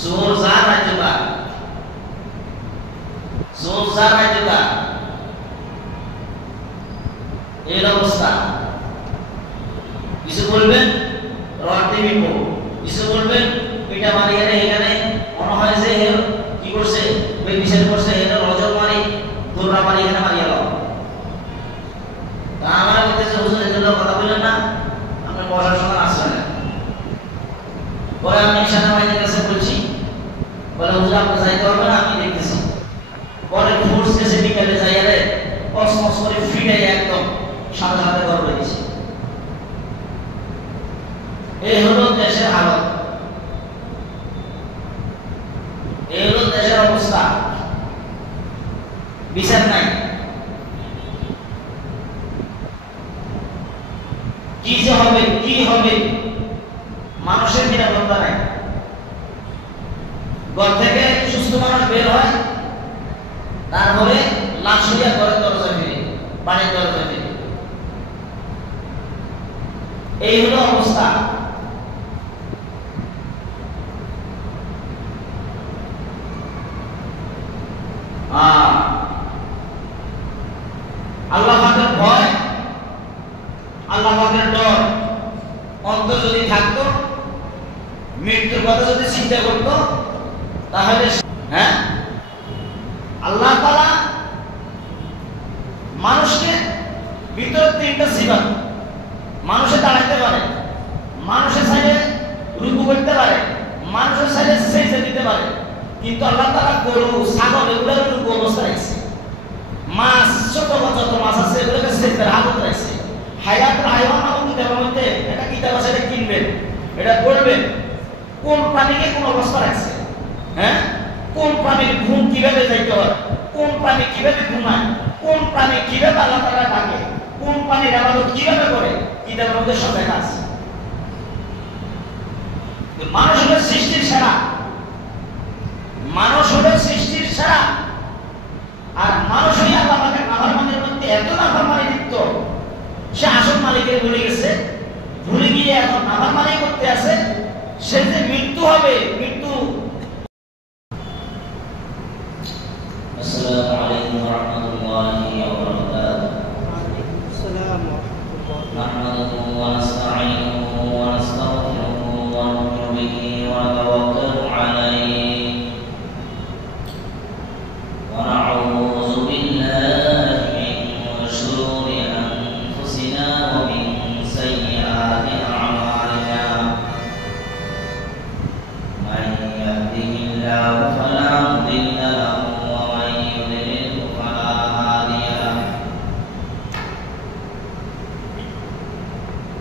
Zulzar juga, Zulzar juga, এই অবস্থা। কিছু বলবেন রড দিব, কিছু বলবেন পিঠা মারি এখানে মনে হয় যে কি করছে বিচার করছে এটা রজল মারি দৌড়া মারি এখানে মারি গেল। তা আমার বলতেছে হুজুর এজন্য কথা বললেন না, আপনার বসার সময় আসবে না। পরে আমি সেনাবাহিনীর কাছে বলছি, বলে হুজুর আপনি যাইতে হবে না, আমি দেখতেছি। পরে ফোর্স কেসে বিকালে যাইয়া রে কসমস করে ফিরে একদম সাথে সাথে গড় লেগেছে। এই হলো দেশের হালত, এই হলো দেশের অবস্থা। বিচার নাই, কি যে হবে কি হবে মানুষের নিরাপত্তা নাই। ঘর থেকে সুস্থ মানুষ বের হয়, তারপরে লাশ হইয়া ঘরের দরজা ফিরে, বাড়ির দরজা ফিরে। এই হলো অবস্থা। আল্লাহ পাকের ভয়, আল্লাহ পাকের ডর অন্তর যদি থাকতো, মৃত্যুর কথা যদি চিন্তা করতো, তাহলে হ্যাঁ আল্লাহ তাআলা মানুষকে ভিতরে তিনটা সিফাত, মানুষে দাঁড়াইতে পারে, মানুষের সাইডে রুকু করতে পারে, মানুষের সাইডে সেজদা দিতে পারে, কিন্তু আল্লাহ তাআলা গরু ছাগল এগুলোর রুকু অবস্থা রাখছে। মাছ ছোট যত মাছ আছে এগুলোকে সেজদার হালত রাখছে। হায়াতুল হাইওয়ান নামক কিতাবের মধ্যে এটা কিতাব আছে, এটা কিনবেন, এটা পড়বেন, কোন প্রাণীকে কোন অবস্থা রাখছে। হ্যাঁ, কোন প্রাণীর ঘুম কিভাবে যাইতে হয়, কোন প্রাণী কিভাবে ঘুমায়, কোন প্রাণী কিভাবে আল্লাহ তাআলা ডাকে, কোন প্রাণীর ইবাদত কিভাবে করে, কিতাবের মধ্যে সব লেখা আছে। মানুষ হলো সৃষ্টির সেরা, মানুষ হলো সৃষ্টির সেরা। আর মানুষ হয়ে আল্লাহ পাকের নাফরমানির মধ্যে এত নাফরমানি লিপ্ত, সে আসল মালিকের ভুলে গেছে, ভুলে গিয়ে এখন নাফরমানি করতে আছে। সে যে মৃত্যু হবে, মৃত্যু। আসসালামু আলাইকুম ওয়া রাহমাতুল্লাহি ওয়া বারাকাতুহু। ওয়া আলাইকুম আসসালাম ওয়া রাহমাতুল্লাহি নাহমাদুহু ওয়া নাস্তাঈনুহু ওয়া নাস্তাগফিরুহু ওয়া নু'মিनु বিহি ওয়া নাতাওয়াক্কালু আলাইহি ওয়া না'উযু বিল্লাহি মিন শুরুরি আনফুসিনা ওয়া মিন সাইয়্যাতি আ'মালিনা। মান ইয়াহদিহিল্লাহু ফালা মুদিল্লা লাহু ওয়া মান yudlilhu ফালা হাদিয়া লাহু।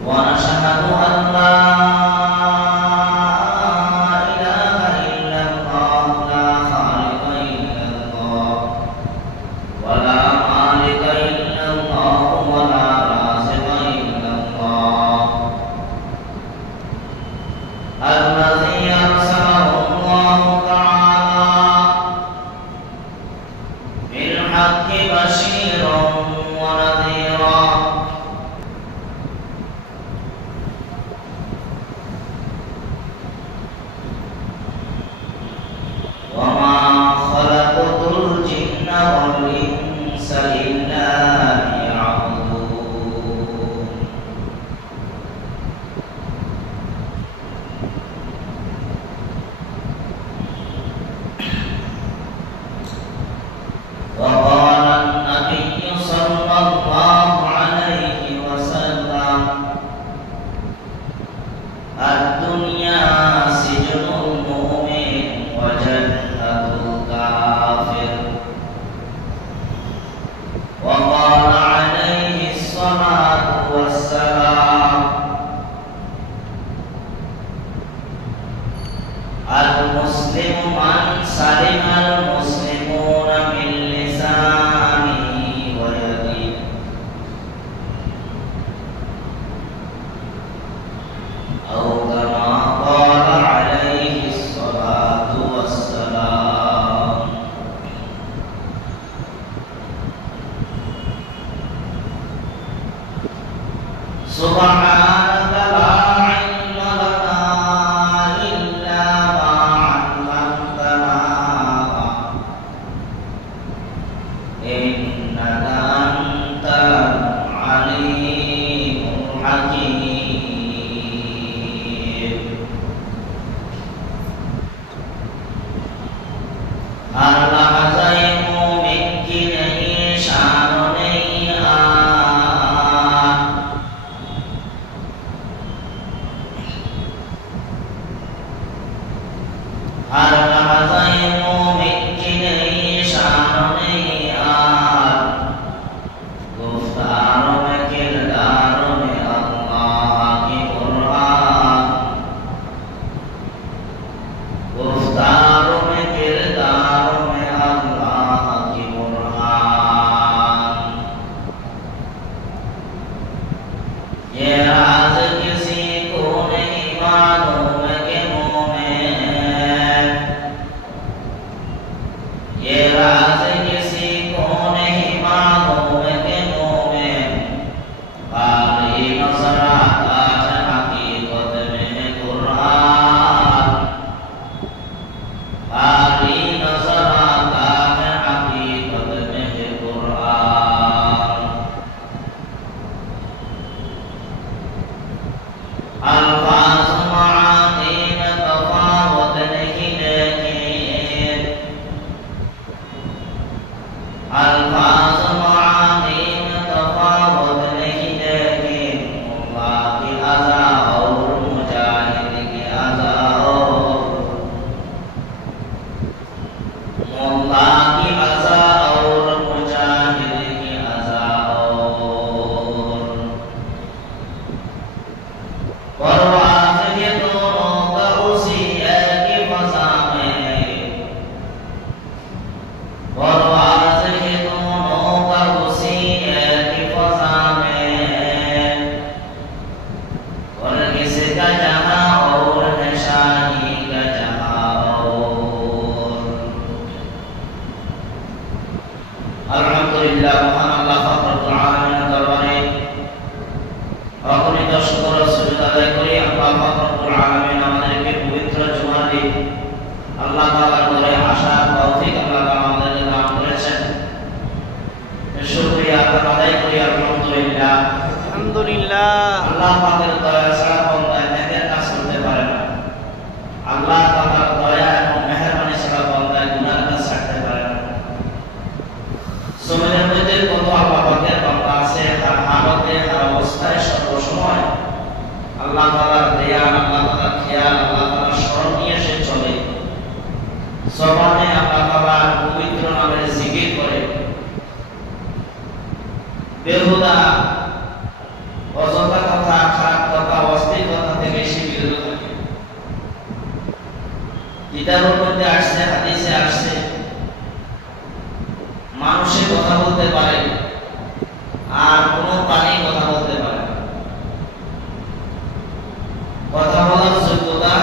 ওয়া নাশহাদু আন লা سبحانك لا علم لنا إلا ما জবানে আল্লাহ তাআলার পবিত্র নামের জিকির করে, বেহুদা অযথা কথা, খারাপ কথা, অশ্লীল কথা থেকে সে বিরত থাকে। কিতাবের মধ্যে আসছে, হাদিসে আসছে, মানুষে কথা বলতে পারে আর কোনো প্রাণী কথা বলতে পারে না। কথা বলার যোগ্যতা,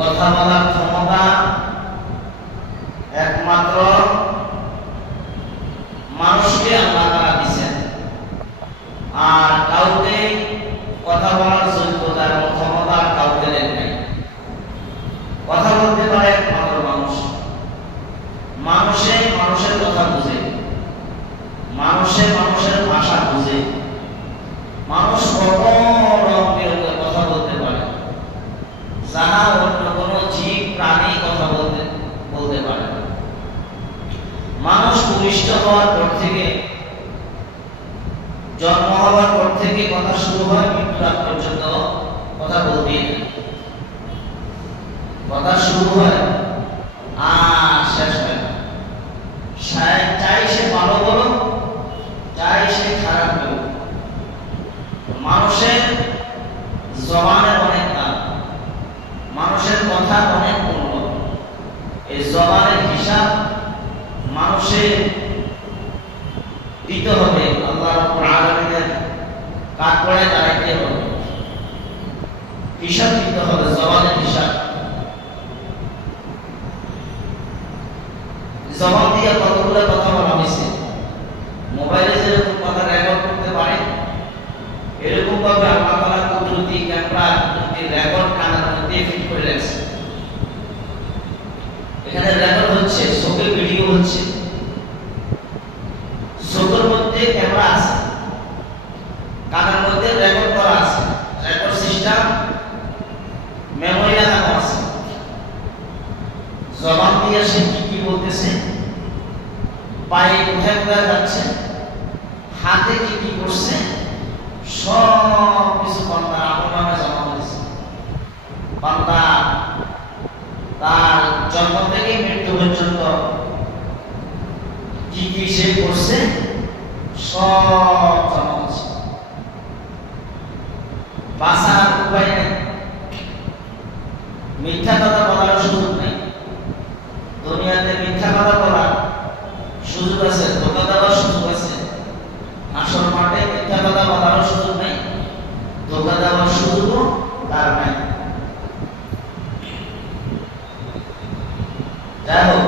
কথা বলার ক্ষমতা একমাত্র মানুষকে আল্লাহ তাআলা দিয়েছেন, আর কাউকে কথা বলার যোগ্যতা এবং ক্ষমতা কাউকে দেন নাই। কথা বলতে পারে একমাত্র মানুষ। মানুষের কথা বুঝে, মানুষের ভাষা বুঝে। মানুষ কত রং বেরঙের কথা বলতে পারে, যারা অন্য কোনো জীব প্রাণী কথা বলতে পারে না। মানুষ ভূমিষ্ঠ হওয়ার পর থেকে, জন্ম হওয়ার পর থেকে কথা শুরু হয়, মৃত্যুর আগ পর্যন্ত কথা বলতেই থাকে। কথা শুরু হয় আর শেষ হয় না। চাই সে ভালো বলো, চাই সে খারাপ বলো। মানুষের জবানের অনেক দাম, মানুষের কথা অনেক মূল্য। এই জবানের হিসাব মানুষের দিতে হবে, আল্লাহ রাব্বুল আলামিনের কাঠগড়ায় দাঁড়াইতে হবে, হিসাব দিতে হবে, জবানের হিসাব। জবান দিয়ে কতগুলো কথা বলা হয়েছে। মোবাইলে যেরকম কথা রেকর্ড করতে পারে, এরকম ভাবে আল্লাহ তাআলা কুদরতি ক্যামেরা, কুদরতি রেকর্ড কানের মধ্যে ফিট করে রাখছে। এখানে রেকর্ড হচ্ছে, চোখে ভিডিও হচ্ছে, চোখের মধ্যে ক্যামেরা আছে, কানের মধ্যে রেকর্ড করা আছে, রেকর্ড সিস্টেম, মেমোরি লাগানো আছে। জবান দিয়ে সে কি বলতেছে, পায়ে কোথায় কোথায় যাচ্ছে, হাতে কি করছে, সব কিছু বান্দা আমল নামে জমা করেছে। বান্দা তার জন্ম থেকে মৃত্যু পর্যন্ত কি সে করছে সব জমা হচ্ছে। বাঁচার উপায় নেই, মিথ্যা কথা বলার সুযোগ নেই। দুনিয়াতে মিথ্যা কথা বলার সুযোগ আছে, ধোঁকা দেওয়ার সুযোগ আছে। আসল মাঠে মিথ্যা কথা বলার সুযোগ নেই, ধোঁকা দেওয়ার সুযোগও তার নাই। যাই হোক,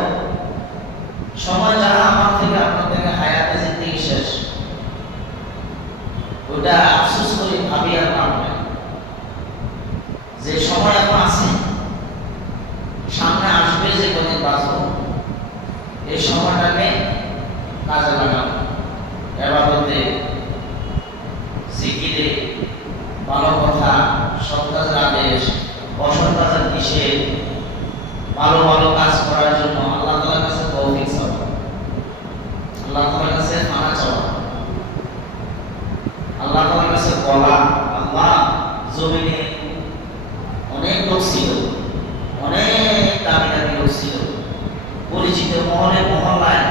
সময় যারা আমার থেকে আপনার থেকে হায়াতে জিন্দেগি শেষ, ওটা আফসোস করে ভাবি আর নাম নাই। যে সময় এখন আছে, সামনে আসবে যে কদিন বাঁচবো, এই সময়টাকে কাজে লাগাবো, ইবাদতে, জিকিরে, ভালো কথা, সৎ কাজের আদেশ, অসৎ কাজের নিষেধ, ভালো ভালো কাজ করার জন্য আল্লাহ তাআলার কাছে তৌফিক চাওয়া, আল্লাহ তাআলার কাছে মানা চাওয়া, আল্লাহ তাআলার কাছে বলা, আল্লাহ জমিনে অনেক লোক ছিল, অনেক দামি দামি লোক ছিল, পরিচিত মহলে মহল্লায়,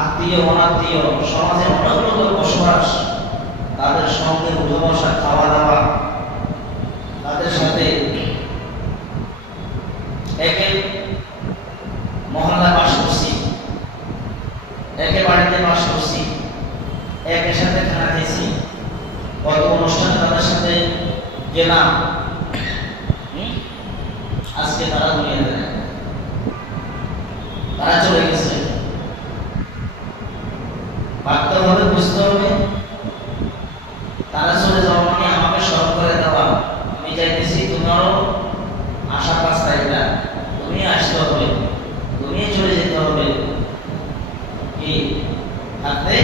আত্মীয় অনাত্মীয়, সমাজে অনেক লোকের বসবাস, তাদের সঙ্গে উঠে বসা, খাওয়া দাওয়া, তাদের সাথে একে মহল্লায় বাস করছি, একে বাড়িতে বাস করছি, একের সাথে খানা খেয়েছি, কত অনুষ্ঠানে তাদের সাথে গেলাম। আজকে তারা দুনিয়াতে নেই, তারা চলে গেছে। ভাবতে হবে, বুঝতে হবে, তারা চলে যাওয়া মানে আমাকে স্মরণ করে দেওয়া, আমি যাইতেছি, তোমারও আশা রাস্তা এটা, তুমি আসতে হবে, তুমি চলে যেতে হবে। কি থাকতে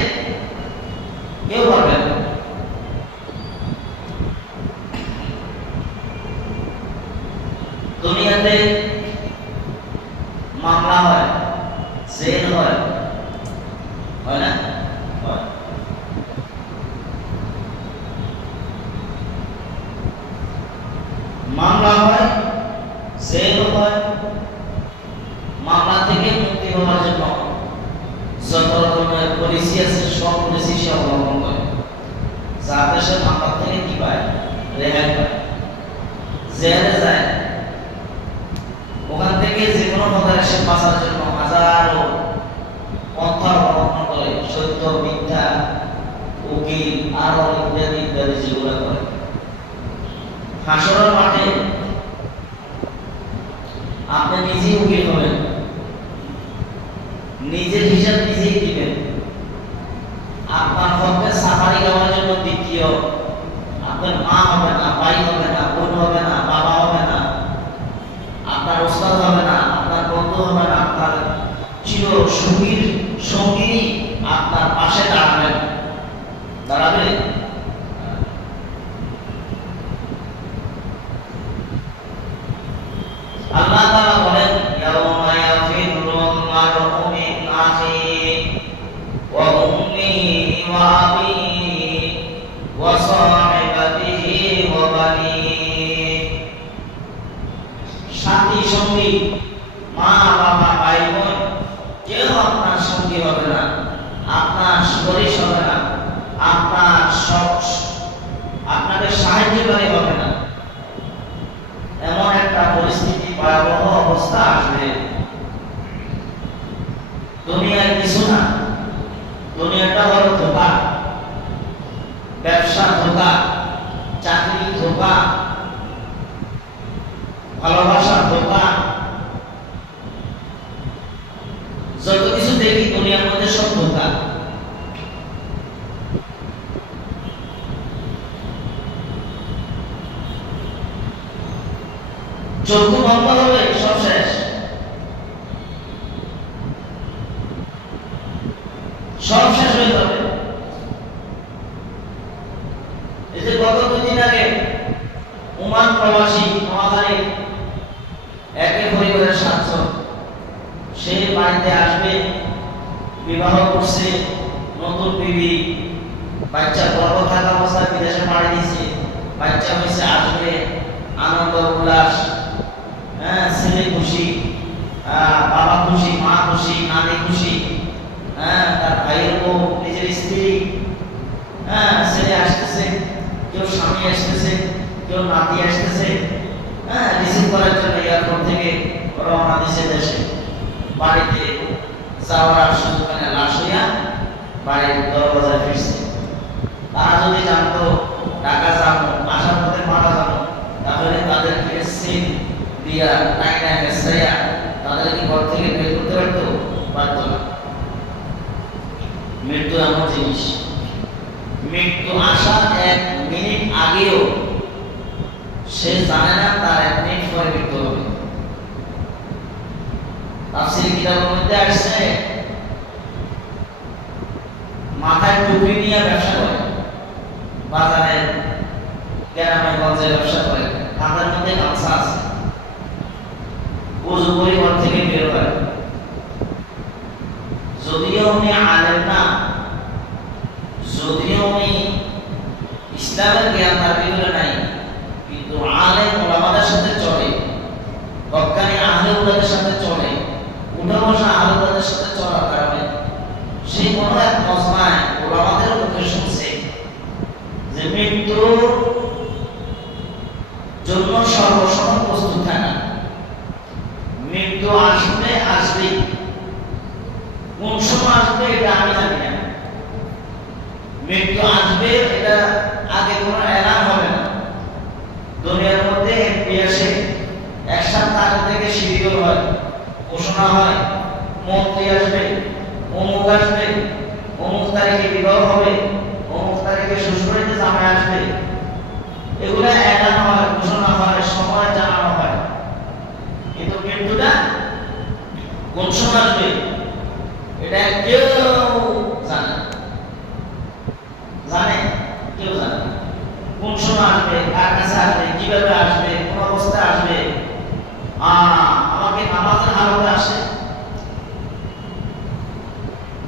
কেউ পারবে না। দুনিয়াতে মামলা হয়, জেল হয়, হয় না? হয়। মামলা হয়, জেল হয়, মামলা থেকে মুক্তি হওয়ার জন্য যত রকমের পলিসি আছে সব পলিসি সে অবলম্বন করে, যাতে সে মামলা থেকে কি পায়, রেহাই পায়। জেলে যায়, ওখান থেকে যে কোনো প্রকারে সে বাঁচার জন্য হাজারো পন্থা অবলম্বন করে, সত্য মিথ্যা উকিল আরো ইত্যাদি ইত্যাদি যেগুলো করে। হাসরের মাঠে আপনি নিজেই উকিল হবেন, নিজের হিসাব নিজেই দিবেন। আপনার পক্ষে সাফারি গাওয়ার জন্য দ্বিতীয় আপনার মা হবে না, ভাই হবে না, বোন হবে না, বাবা হবে না, আপনার ওস্তাদ হবে না, আপনার বন্ধু হবে না, আপনার চির সুখীর সঙ্গী আপনার পাশে দাঁড়াবেন। দাঁড়াবে আল্লাহ তাআলা বলেন, ইয়াউমা ইয়াফিরুল মারউ মিন আখিহি ওয়া উম্মিহি ওয়া আবিহি ওয়া সাহিবাতিহি ওয়া বানিহি। সাথী সঙ্গী, মা বাবা ভাই বোন কেউ আপনার সঙ্গী হবে না, আপনার সুপারিশ হবে না, আপনাকে সাহায্যকারী হবে না। এমন একটা পরিস্থিতি, ভয়াবহ অবস্থা আসবে। দুনিয়ায় কিছু না, দুনিয়াটা হলো ধোঁকা, ব্যবসা ধোঁকা, চাকরি ধোঁকা, ভালোবাসা ধোঁকা, যত কিছু দেখি দুনিয়ার মধ্যে সব ধোঁকা। চক্ষু বন্ধ হবে, সব শেষ, সব শেষ হয়ে যাবে। এই যে গত 2 দিন আগে ওমান প্রবাসী নোয়াখালী একের পরিবারের 7 জন, সে বাড়িতে আসবে, বিবাহ করছে, নতুন বিবি, বাচ্চা গর্ভ থাকা অবস্থায় বিদেশে পাড়ি দিয়েছে, বাচ্চা হয়েছে, আসবে, আনন্দ উল্লাস, ছেলে খুশি, বাবা খুশি, মা খুশি, নানি খুশি, তার ভাইয়ের বউ, নিজের স্ত্রী, ছেলে আসতেছে, কেউ স্বামী আসতেছে, কেউ নাতি আসতেছে, রিসিভ করার জন্য এয়ারপোর্ট থেকে রওনা দিছে দেশে। বাড়িতে যাওয়ার সুযোগখানে লাশ হইয়া বাড়ির দরজায় ফিরছে। তারা যদি জানতো ঢাকা যাবো, আসার পথে মারা যাবো, তাহলে তাদেরকে সিন দিয়া টাইনা হেসাইয়া তাদেরকে ঘর থেকে বের করতে পারতো, পারতো না। মৃত্যু এমন জিনিস, মৃত্যু আসার 1 মিনিট আগেও সে জানে না তার 1 মিনিট পরে মৃত্যু হবে। তাফসীর কিতাবের মধ্যে আসছে, মাথায় টুপি নিয়ে ব্যবসা করে, বাজারে গ্রামে গঞ্জে ব্যবসা করে, হাতের মধ্যে গামছা আছে, ওযু করে ঘর থেকে বের হয়। যদিও উনি আলেম না, যদিও উনি ইসলামের জ্ঞান তার ভিতরে নাই, কিন্তু আলেম ওলামাদের সাথে চলে, হক্কানি আহলে উলামাদের সাথে চলে, উঠা বসা আহলে উলামাদের সাথে চলার কারণে সে কোনো এক মজমায় ওলামাদের মুখে শুনছে যে মৃত্যুর জন্য সর্বসময় প্রস্তুত থাকা, মৃত্যু আসবে, আসবে, কোন সময় আসবে এটা আমি জানি না, মৃত্যু আসবে এটা আগে কোনো এলান হবে না। দুনিয়ার মধ্যে আসে, এক সপ্তাহ আগে থেকে শিডিউল হয়, ঘোষণা হয়, মন্ত্রী আসবে, অমুক আসবে, অমুক তারিখে বিবাহ হবে, অমুক তারিখে শ্বশুরবাড়িতে জামাই আসবে, এগুলা এলান হয়, ঘোষণা হয়, সময় জানানো হয়। কিন্তু মৃত্যুটা কোন সময় আসবে এটা কেউ জানে, জানে কেউ জানে কোন সময় আসবে, কার কাছে আসবে, কিভাবে আসবে, কোন অবস্থায় আসবে। আমাকে নামাজের হালতে আসে,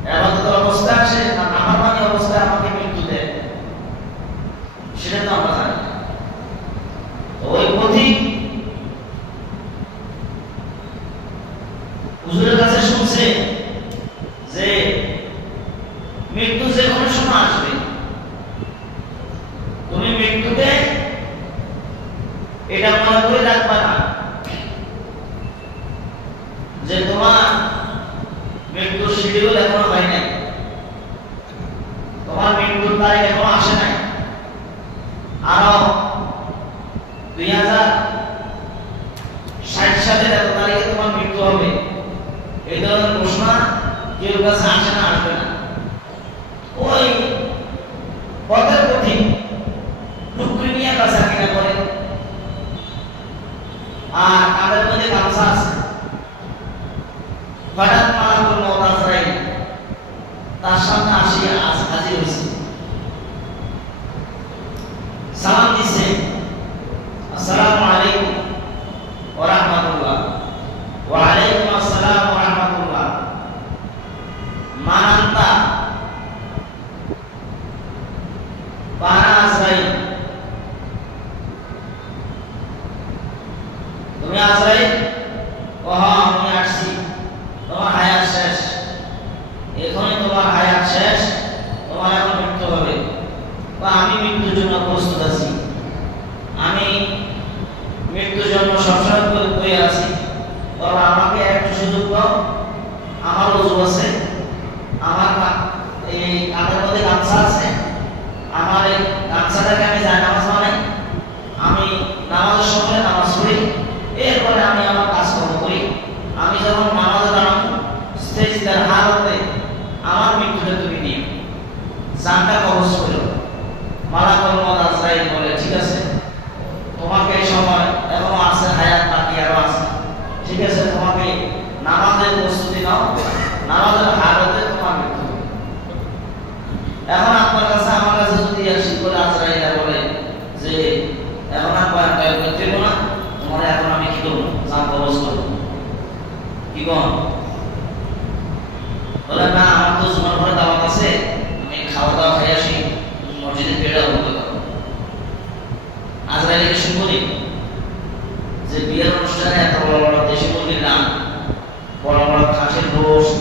ইবাদতের অবস্থায় আসে, না নামাজি অবস্থায় আমাকে মৃত্যু দেয়, সেটা তো আমরা জানি। ওই পথিক এটা মনে করে রাখবা না যে তোমার মৃত্যুর শিডিউল এখনো হয় নাই, তোমার মৃত্যুর তারিখ এখনো আসে নাই, আরো 2060 সালের এত তারিখে তোমার মৃত্যু হবে, এই ধরনের ঘোষণা কেউ কাছে আসে না, আসবে না। ওই পথের পথিক টুকরি নিয়ে কাছে কিনা করে আর তাদের মধ্যে গামছা আছে, হঠাৎ মালাকুল মউত আজরাইল তার সামনে আসিয়া হাজির হয়েছে, সালাম দিছে, আসসালামু আলাইকুম ওয়া রাহমাতুল্লাহ। ওয়া আলাইকুম আসসালাম ওয়া রাহমাতুল্লাহ। মানান্তা পানা আজরাইল, তুমি আজরাইল? ও হ্যাঁ আমি আসছি, তোমার হায়াত শেষ, এখনই তোমার হায়াত শেষ, তোমার এখন মৃত্যু হবে। বা আমি মৃত্যুর জন্য প্রস্তুত আছি, আমি মৃত্যুর জন্য সবসময় বই আছি, তবে আমাকে একটু সুযোগ দাও, আমার ওযু আছে, আমার এই কাঁধের মধ্যে গামছা আছে, আমার এই গামছাটাকে আমি জায়নামাজ বানাই, আমি নামাজের সময় নামাজ পড়ি, এরপরে আমি আমার কাজকর্ম করি, আমি যখন নামাজে দাঁড়াবো সেজদার হালতে আমার মৃত্যুটা তুমি নিও, জানটা কবজ করো। মালাকুল মউত আজরাইল বলে ঠিক আছে, তোমাকে এই সময় এখনো আছে, হায়াত বাকি আরো আছে, ঠিক আছে, তোমাকে নামাজের প্রস্তুতি নাও, নামাজের হালতে তোমার মৃত্যু। এখন আপনার কাছে আমার কাছে যদি আসি করে আজরাইল বলে যে এখন আর কয়েক করতে না, তোমার এখন আমি কি করবো, জান কবজ করবো, কি কন? বলে না আমার তো জুমার ঘরে দাওয়াত আছে, আমি খাওয়া দাওয়া খাই আসি, মসজিদে পেড়া হতে পারবো। আজরাইলকে শুনি যে বিয়ের অনুষ্ঠানে এত বড় বড় দেশি মুরগির নাম, বড় বড় খাসির গোশত,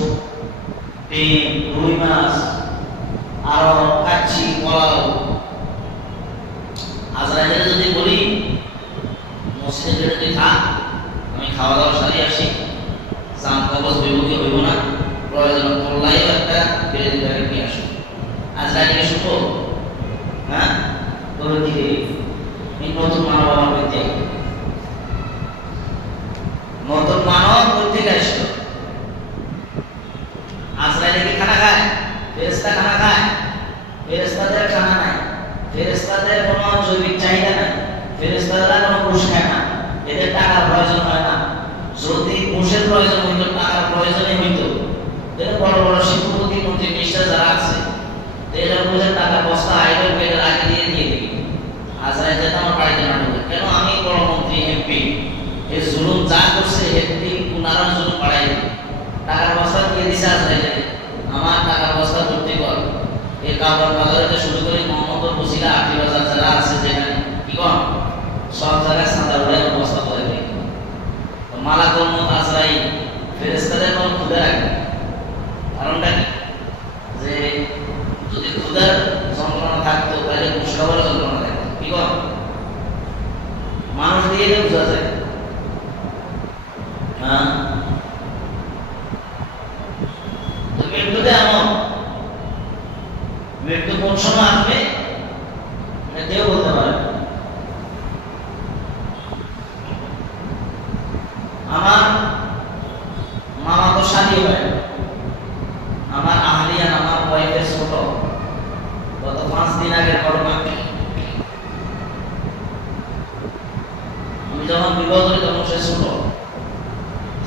ডিম, রুই মাছ, আরো কাচ্চি, পোলাও। আজরাইলের যদি বলি মসজিদে যদি থাক, আমি খাওয়া দাওয়া সারি আসি, জান কবজ হইব কি হইব না, প্রয়োজন পড়লেই একটা বিরোধী দলে নিয়ে আসো। আজরাইলকে শুনবো? হ্যাঁ, বলে দিকে এই নতুন মানব আমার করতে, নতুন মানব করতে আসলো। আজরাইলকে খানা খায়, ফেরেশতা খানা খায়, ফেরেশতাদের খানা নাই, ফেরেশতাদের কোনো জৈবিক চাহিদা নাই, ফেরেশতারা কোনো ঘুষ খায় না, এদের টাকার প্রয়োজন হয় না। যদি ঘুষের প্রয়োজন হইতো, টাকার প্রয়োজনই হইতো, এদের বড় বড় শিল্পপতি মন্ত্রী মিনিস্টার যারা আছে, এদের বুঝে টাকা বস্তা আইডল পেটের আগে দিয়ে দিবি। আজরাইল যেটা আমার বাড়িতে না ঢুকে, কেন আমি বড় মন্ত্রী এমপি, এই জুলুম যা করছে এমপি পুনরায় জুলুম বাড়াই দিবে, টাকার বস্তা দিয়ে দিছে আজরাইলে, আমার টাকার বস্তা ভর্তি কর। এই কাপড় বাজারে শুরু করে মোহাম্মদ বসিলা আটি বাজার যারা আছে যেখানে কি কন সব জায়গায় সাদা উড়ে অবস্থা করে দিই। মালাকুল মউত আজরাইল ফেরেশতাদের কোনো ক্ষুধা রাখে, কারণটা কি? যে যদি ক্ষুধার যন্ত্রণা থাকতো তাহলে মুশকিলের যন্ত্রণা থাকতো, কি কন? মানুষ দিয়ে বোঝা যায়। হ্যাঁ, তো মৃত্যুতে এমন, মৃত্যু কোন সময় আসবে কেউ বলতে পারে। আমার মামা তো শাদী হয়, আমার আহলিয়ান, আমার ওয়াইফের ছোট, গত 5 দিন আগের ঘটনা। আমি যখন বিবাহ করি তখন সে ছোট,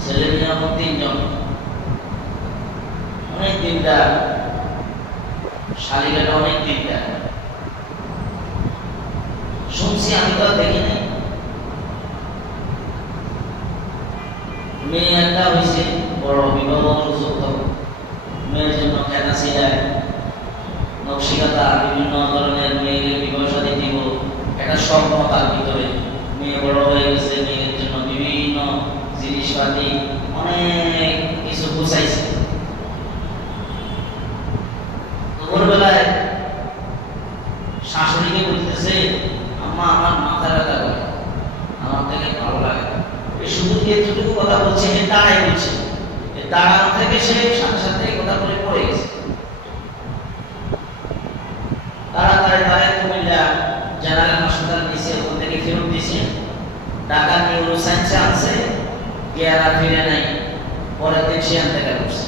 ছেলে মেয়ে আমার 3 জন, অনেক দিনটা শালিকাটা অনেক দিনটা শুনছি, আমি তো দেখি নাই। মেয়ে একটা হয়েছে বড় বিবাহ উপযুক্ত, মেয়ের জন্য খেতা সিলাই, নকশিকাতা, বিভিন্ন ধরনের মেয়েকে বিবাহ সাথে দিব, একটা স্বপ্ন তার ভিতরে। মেয়ে বড় হয়ে গেছে, মেয়ের জন্য বিভিন্ন জিনিসপাতি অনেক কিছু গুছাইছে। ভোরবেলায় শাশুড়িকে বলতেছে, আম্মা আমার মাথা ব্যথা করে, বলছে, দাঁড়াই বলছে, দাঁড়ানো থেকে সে সাথে সাথে এই কথা বলে পড়ে গেছে। তাড়াতাড়ি কুমিল্লা জেনারেল হাসপাতাল নিয়েছে, ওখান থেকে ফেরত দিয়েছে, ঢাকা নিউরো সায়েন্সে আনছে, গিয়ে আর ফিরে নাই। পরের দিন সে আনতে করছে,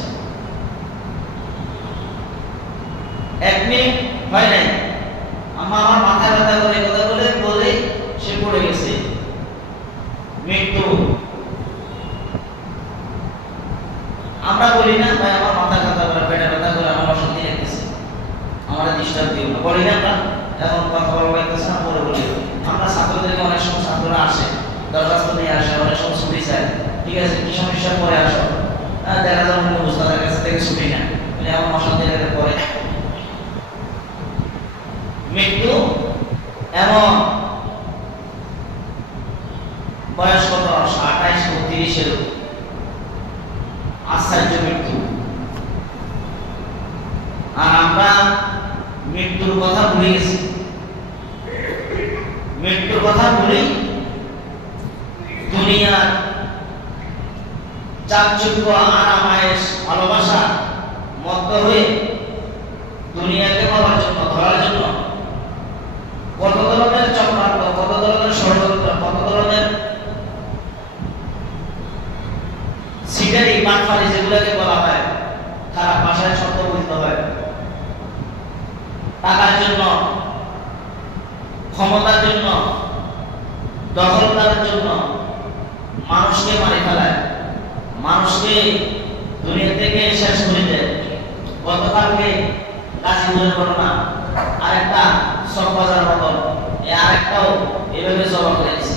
1 মিনিট হয় নাই, আমার মাথা ব্যথা করে কথা বলে সে পড়ে গেছে, মৃত্যু। আমরা বলি না ভাই আমার মাথা ব্যথা করে, পেটে ব্যথা করে, আমার অশান্তি লাগতেছে, আমার ডিস্টার্ব দিও না, বলি না আমরা? এখন কথা বলা লাগতেছে না, পরে বলি। আমরা ছাত্রদেরকে অনেক সময় ছাত্ররা আসে, দরখাস্ত নিয়ে আসে, অনেক সময় ছুটি চায়, ঠিক আছে কি সমস্যা পরে আসো, দেখা যাবে অন্য উস্তাদের কাছে থেকে ছুটি না, এমন অশান্তি লাগে পরে। মৃত্যু এমন বয়স কত 28 29-এর আশ্চর্য মৃত্যু। আর আমরা মৃত্যুর কথা ভুলে গেছি, মৃত্যুর কথা ভুলেই দুনিয়ার চাকচক্য আরাম আয়েশ ভালোবাসা মত্ত হয়ে দুনিয়াকে পাওয়ার জন্য, ধরার জন্য কত ধরনের চক্রান্ত, কত ধরনের ষড়যন্ত্র, কত ধরনের সিটারি বাটপারি যেগুলোকে বলা হয়, খারাপ ভাষায় শব্দ বলতে হয়, টাকার জন্য, ক্ষমতার জন্য, দখলদারের জন্য মানুষকে মারি ফেলায়, মানুষকে দুনিয়া থেকে শেষ করে দেয়। গতকালকে গাজীপুরের ঘটনা, আরেকটা চকবাজার মতন, আরেকটাও এভাবে জবাব করে দিচ্ছে,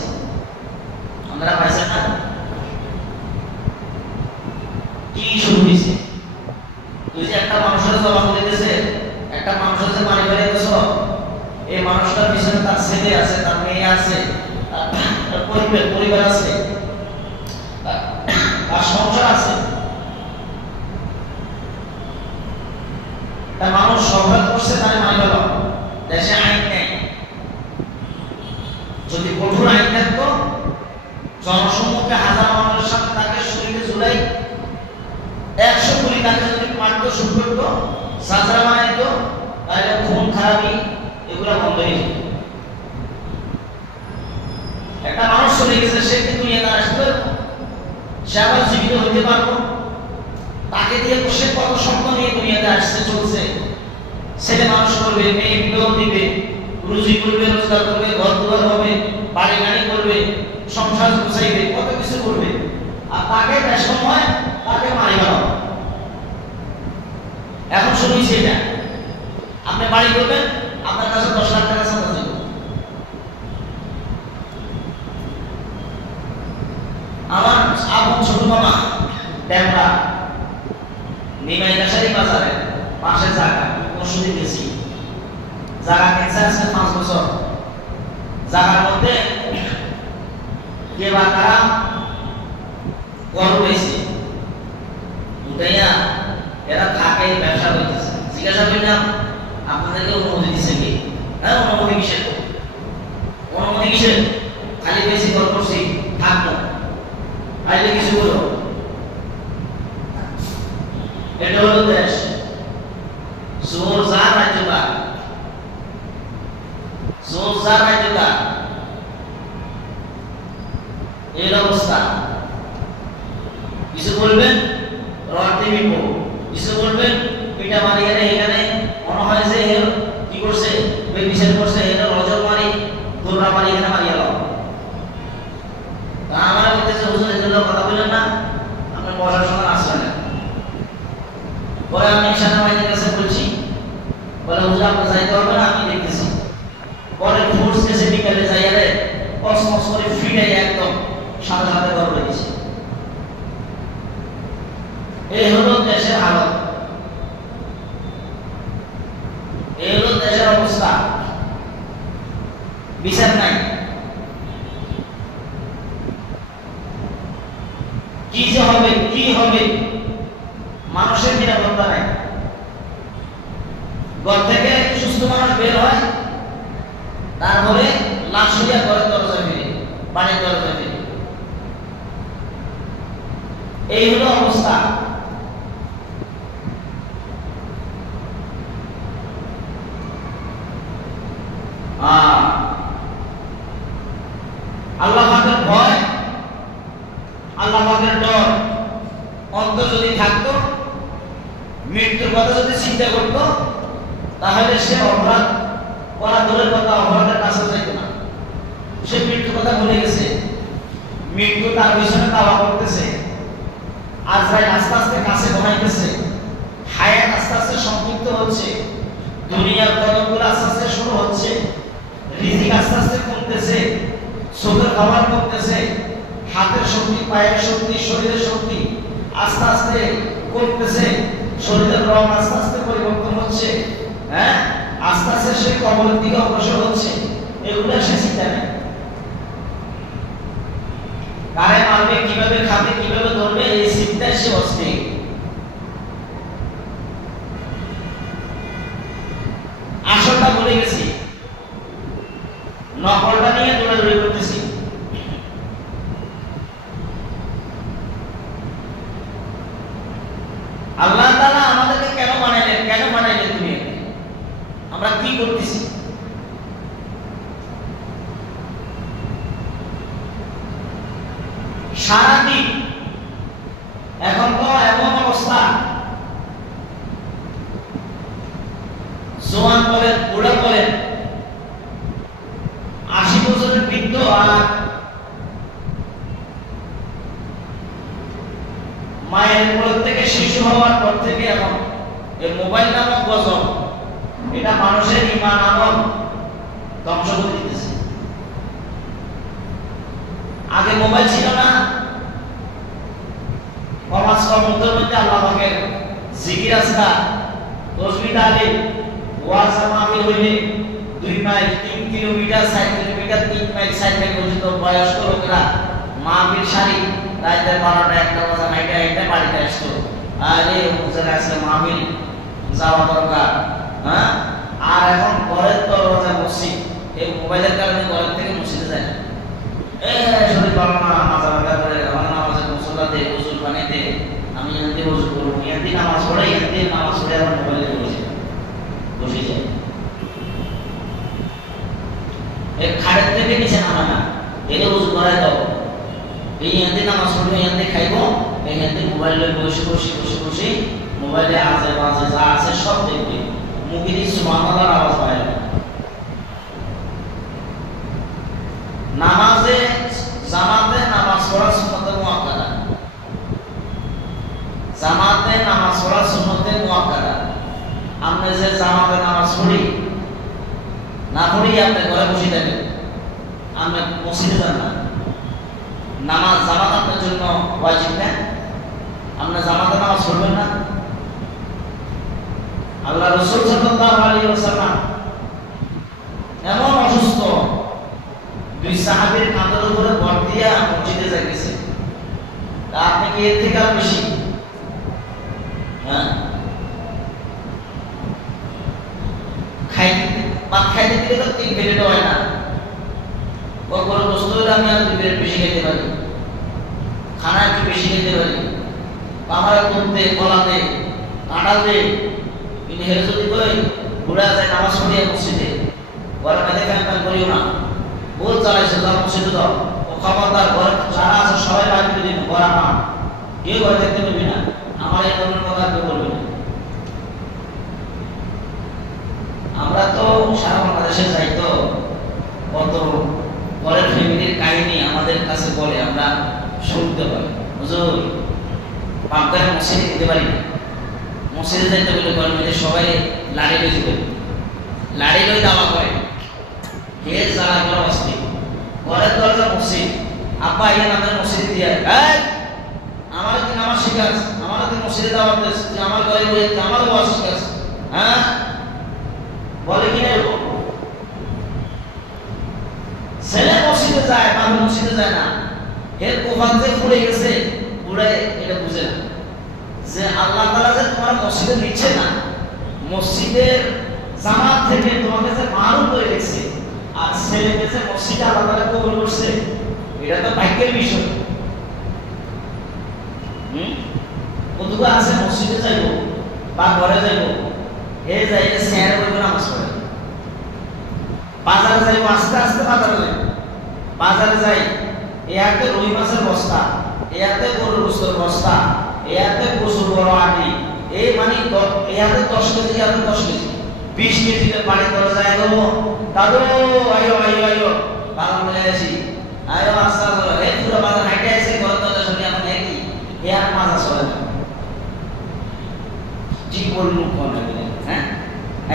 আপনারা পাইছেন না? কি শুরু হয়েছে? তুই যে একটা মানুষের জবাব দিতেছে, একটা মানুষের যে মারি ফেলাইতেছ, এই মানুষটার পিছনে তার ছেলে আছে, তার মেয়ে আছে, তার পরিবার আছে, তার সংসার আছে। তার মানুষ সরকার করছে, তার মানি ফেল। দেশে আইন নেই, যদি কঠোর আইন থাকতো, জনসম্মুখে হাজার মানুষের সাথে তাকে শরীরে জুলাই 100 গুলি তাকে যদি মারতো, শুট করতো, সাজরা বানাইতো, তাহলে খুন খারাপি এগুলো বন্ধ হয়ে যেত। একটা মানুষ চলে গেছে, সে কিন্তু দুনিয়াতে আসবে, সে আবার জীবিত হইতে পারবো, তাকে দিয়ে সে কত স্বপ্ন নিয়ে দুনিয়াতে আসছে, চলছে, ছেলে মানুষ করবে, মেয়ে বিবাহ দিবে, রুজি করবে, রোজগার করবে, ঘর দুয়ার হবে, বাড়ি গাড়ি করবে, সংসার গুছাইবে, কত কিছু করবে, আর তাকে সময় তাকে মারি ফেলা। এখন শুনুই সেটা, আপনি বাড়ি করবেন, আপনার কাছে 10 লাখ টাকা চাঁদা দেব, আমার আপন ছোট মামা ড্যামরা নিমাইদাসারি বাজারে পাশে জায়গা ওষুধে গেছি, জায়গা কিনছে আজকে 5 বছর, জায়গার মধ্যে কে বা কারা গরু পেয়েছে, উঠাইয়া এরা থাকে, ব্যবসা করতেছে। জিজ্ঞাসা করলাম আপনাদেরকে অনুমতি দিচ্ছে কি? হ্যাঁ অনুমতি কিসের? অনুমতি কিসের? খালি বেশি গল্প করছি, থাকবো আইলে কিছু বলো। এটা হলো দেশ, জোর যার রাজ্যটা, জোর যার রাজ্যটা, এই অবস্থা। কিছু বলবেন রড দিয়ে কিছু বলবেন পিঠা মারিয়ে এখানে মনে হয় যে কি করছে, বিচার করছে, এটা রজব মারি দোলরা মারি এখানে মারিয়ে দাও। আমরা বলতেছে হুজুর এগুলো কথা বললেন না, আপনার বসার সময় আসবে না। পরে আমি সাথে মাইনের কাছে বলছি, বলে হুজুর আপনি যাইতে হবে না, আমি দেখতেছি। পরে ফোর্স কেসে বিকালে যাই, আরে কসমস করে ফিরে একদম সাথে সাথে ঘর রয়েছে। এই হলো দেশের হালত, এই হলো দেশের অবস্থা। বিচার নাই, কি যে হবে, কি হবে, মানুষের নিরাপত্তা নাই। ঘর থেকে সুস্থ মানুষ বের হয়, তারপরে লাশ হইয়া ঘরের দরজা ফিরে, বাড়ির দরজা ফিরে। এই হলো অবস্থা। আল্লাহ পাকের ভয়, আল্লাহ পাকের ডর অন্তর যদি থাকতো, মৃত্যুর কথা যদি চিন্তা করতো, তাহলে সে অপরাধ করা দূরের কথা, অপরাধের কাছে যাইত না। সে মৃত্যুর কথা ভুলে গেছে, মৃত্যু তার পিছনে দাওয়া করতেছে, আজরাইল আস্তে আস্তে কাছে ঘনাইতেছে, হায়াত আস্তে আস্তে সংক্ষিপ্ত হচ্ছে, দুনিয়ার কদমগুলো আস্তে আস্তে শুরু হচ্ছে, রিজিক আস্তে আস্তে কমতেছে, চোখের খাবার কমতেছে, হাতের শক্তি, পায়ের শক্তি, শরীরের শক্তি আস্তে আস্তে কমতেছে, শরীরের রং আস্তে আস্তে পরিবর্তন হচ্ছে, হ্যাঁ, আস্তে আস্তে সে কবরের দিকে অগ্রসর হচ্ছে। এগুলো সে চিন্তা নেই। কারে মারবে, কিভাবে খাবে, কিভাবে ধরবে, এই চিন্তায় সে অস্থির। আসলটা বলে গেছি, নকলটা নিয়ে দৌড়াদৌড়ি করতেছি। আল্লাহ তাআলা আমাদেরকে কেন বানাইলেন, কেন বানাইলেন দুনিয়াতে, আমরা কি করতেছি? সারাদিন এখন তো এমন অবস্থা, জোয়ান বলেন, বুড়া বলেন, 80 বছরের বৃদ্ধ আর মায়ের কোল থেকে শিশু হওয়ার পর থেকে এখন এই মোবাইল নামক গজব, এটা মানুষের ঈমান আমল ধ্বংস করে দিতেছে। আগে মোবাইল ছিল না, কমাস কমতের মধ্যে আল্লাহ পাকের জিকির আজকার, তাসবিহ তাহলিল, ওয়াজ মাহফিল হইলে 2 mile, 3 kilometre, 4 kilometre, 3 mile, 4 mile পর্যন্ত বয়স্ক লোকেরা মাহফিল সারি রাতে 12টা 1টা বাজে হাইটা বাড়িতে আসতো। আরে হুজুর আজকে মাহফিল যাওয়া দরকার, হ্যাঁ। আর এখন ঘরের দরজা মসজিদ, এই মোবাইলের কারণে ঘরের থেকে মসজিদে যায় না। শরীর ভালো না, মাথা ব্যথা করে, আমার নামাজের মুসল্লাতে ওযুর পানিতে আমি এমনি ওযু করব, এমনি নামাজ পড়ে, এমনি নামাজ পড়ে আবার মোবাইলে বসে যায়। এই খাটের থেকে নিচে নামা না, এটা ওযু করাই দাও, এই এমনি নামাজ পড়বে, এমনি খাইবো, এই এমনি মোবাইলে বসে বসে বসে বসে মোবাইলে আজে বাজে যা আছে সব দেখবে, মুখে দিয়ে সুবহানাল্লাহর আওয়াজ পায় না। নামাজে জামাতে নামাজ পড়া সুন্নতে মুআক্কাদা, জামাতে নামাজ পড়া সুন্নতে মুআক্কাদা। আমরা যে জামাতে নামাজ পড়ি না পড়ি, আপনি ঘরে বসে থাকেন, আপনি মসজিদে যান না, নামাজ জামাত আপনার জন্য ওয়াজিব না, আপনি জামাতে নামাজ পড়বেন না। আল্লাহ রাসূল সাল্লাল্লাহু আলাইহি ওয়াসাল্লাম এমন অসুস্থ, 2 সাহাবীর কাঁধের উপরে ভর দিয়া মসজিদে যাইতেছে, তা আপনি কি এর থেকে আর বেশি, হ্যাঁ, ভাত খাইতে দিলে তো 3 প্লেট হয় না, বড় বস্তু হলে আমি আর 2 প্লেট বেশি খেতে পারি, খানা একটু বেশি খেতে পারি, আমার দুধ কলা দে, কাঁঠাল দে, কিন্তু হেরে যদি কই ঘুরে যায় নামাজ পড়িয়া মসজিদে, ঘরে মেধে ফ্যান করিও না, বহুত চালাইছে, তার মসজিদে দাও, ও খবরদার ঘরে যারা আছে সবাই বাইরে করে দিন, ঘর আমার, কেউ ঘরে দেখতে পারবি না, আমার এই ধরনের কথা কেউ বলবি না। আমরা তো সারা বাংলাদেশে যাই, তো কত ঘরের ফ্যামিলির কাহিনী আমাদের কাছে বলে, আমরা শুনতে পারি। হুজুর পাবগারে মসজিদে দিতে পারি না, মসজিদে যাইতে বলে ঘরের মধ্যে সবাই লাড়ি লই যাবে, লাড়ি লই দাওয়া করে, হে জ্বালা করে অস্থি, ঘরের দরজা মসজিদ, আব্বা আইয়া আমাদের মসজিদে দিয়ে আমার কি নামাজ শিখাস, আমার কি মসজিদে দাওয়াত দিস, আমার ঘরে বলে আমার ওয়াজ শিখাস, হ্যাঁ, বলে কি না? ছেলে মসজিদে যায়, বাবা মসজিদে যায় না, এর কোফান যে পড়ে গেছে, পুরে এটা বুঝে না যে আল্লাহ তাআলা যে তোমার মসজিদে নিচ্ছে না, মসজিদের জামাত থেকে তোমাকে যে মারুম করে রেখেছে, আর ছেলেকে যে মসজিদে আল্লাহ তাআলা কবুল করছে, এটা তো ভাগ্যের বিষয়। কতগুলো আছে মসজিদে যাইব বা ঘরে যাইব, এই যাইলে চেয়ারে বইব নামাজ পড়ে। বাজারে যাইব, আস্তে আস্তে বাজারে যাইব, বাজারে যাই এতে রুই মাছের বস্তা, এতে গরুর গোশতের বস্তা, এতে প্রচুর বড় আটি, এই মানে এতে 10 কেজি, এতে 10 কেজি, 20 কেজিতে বাড়ি করে যায় গো, দাদু আয়ো আয়ো আয়ো বাগান বলে আসি, আয়ো আস্তে আস্তে এই পুরো বাজার হাইটে আসে ঘর দরজা শুনে এখন একই এ আর মাজা চলে না। কি বললু কোন হ্যাঁ?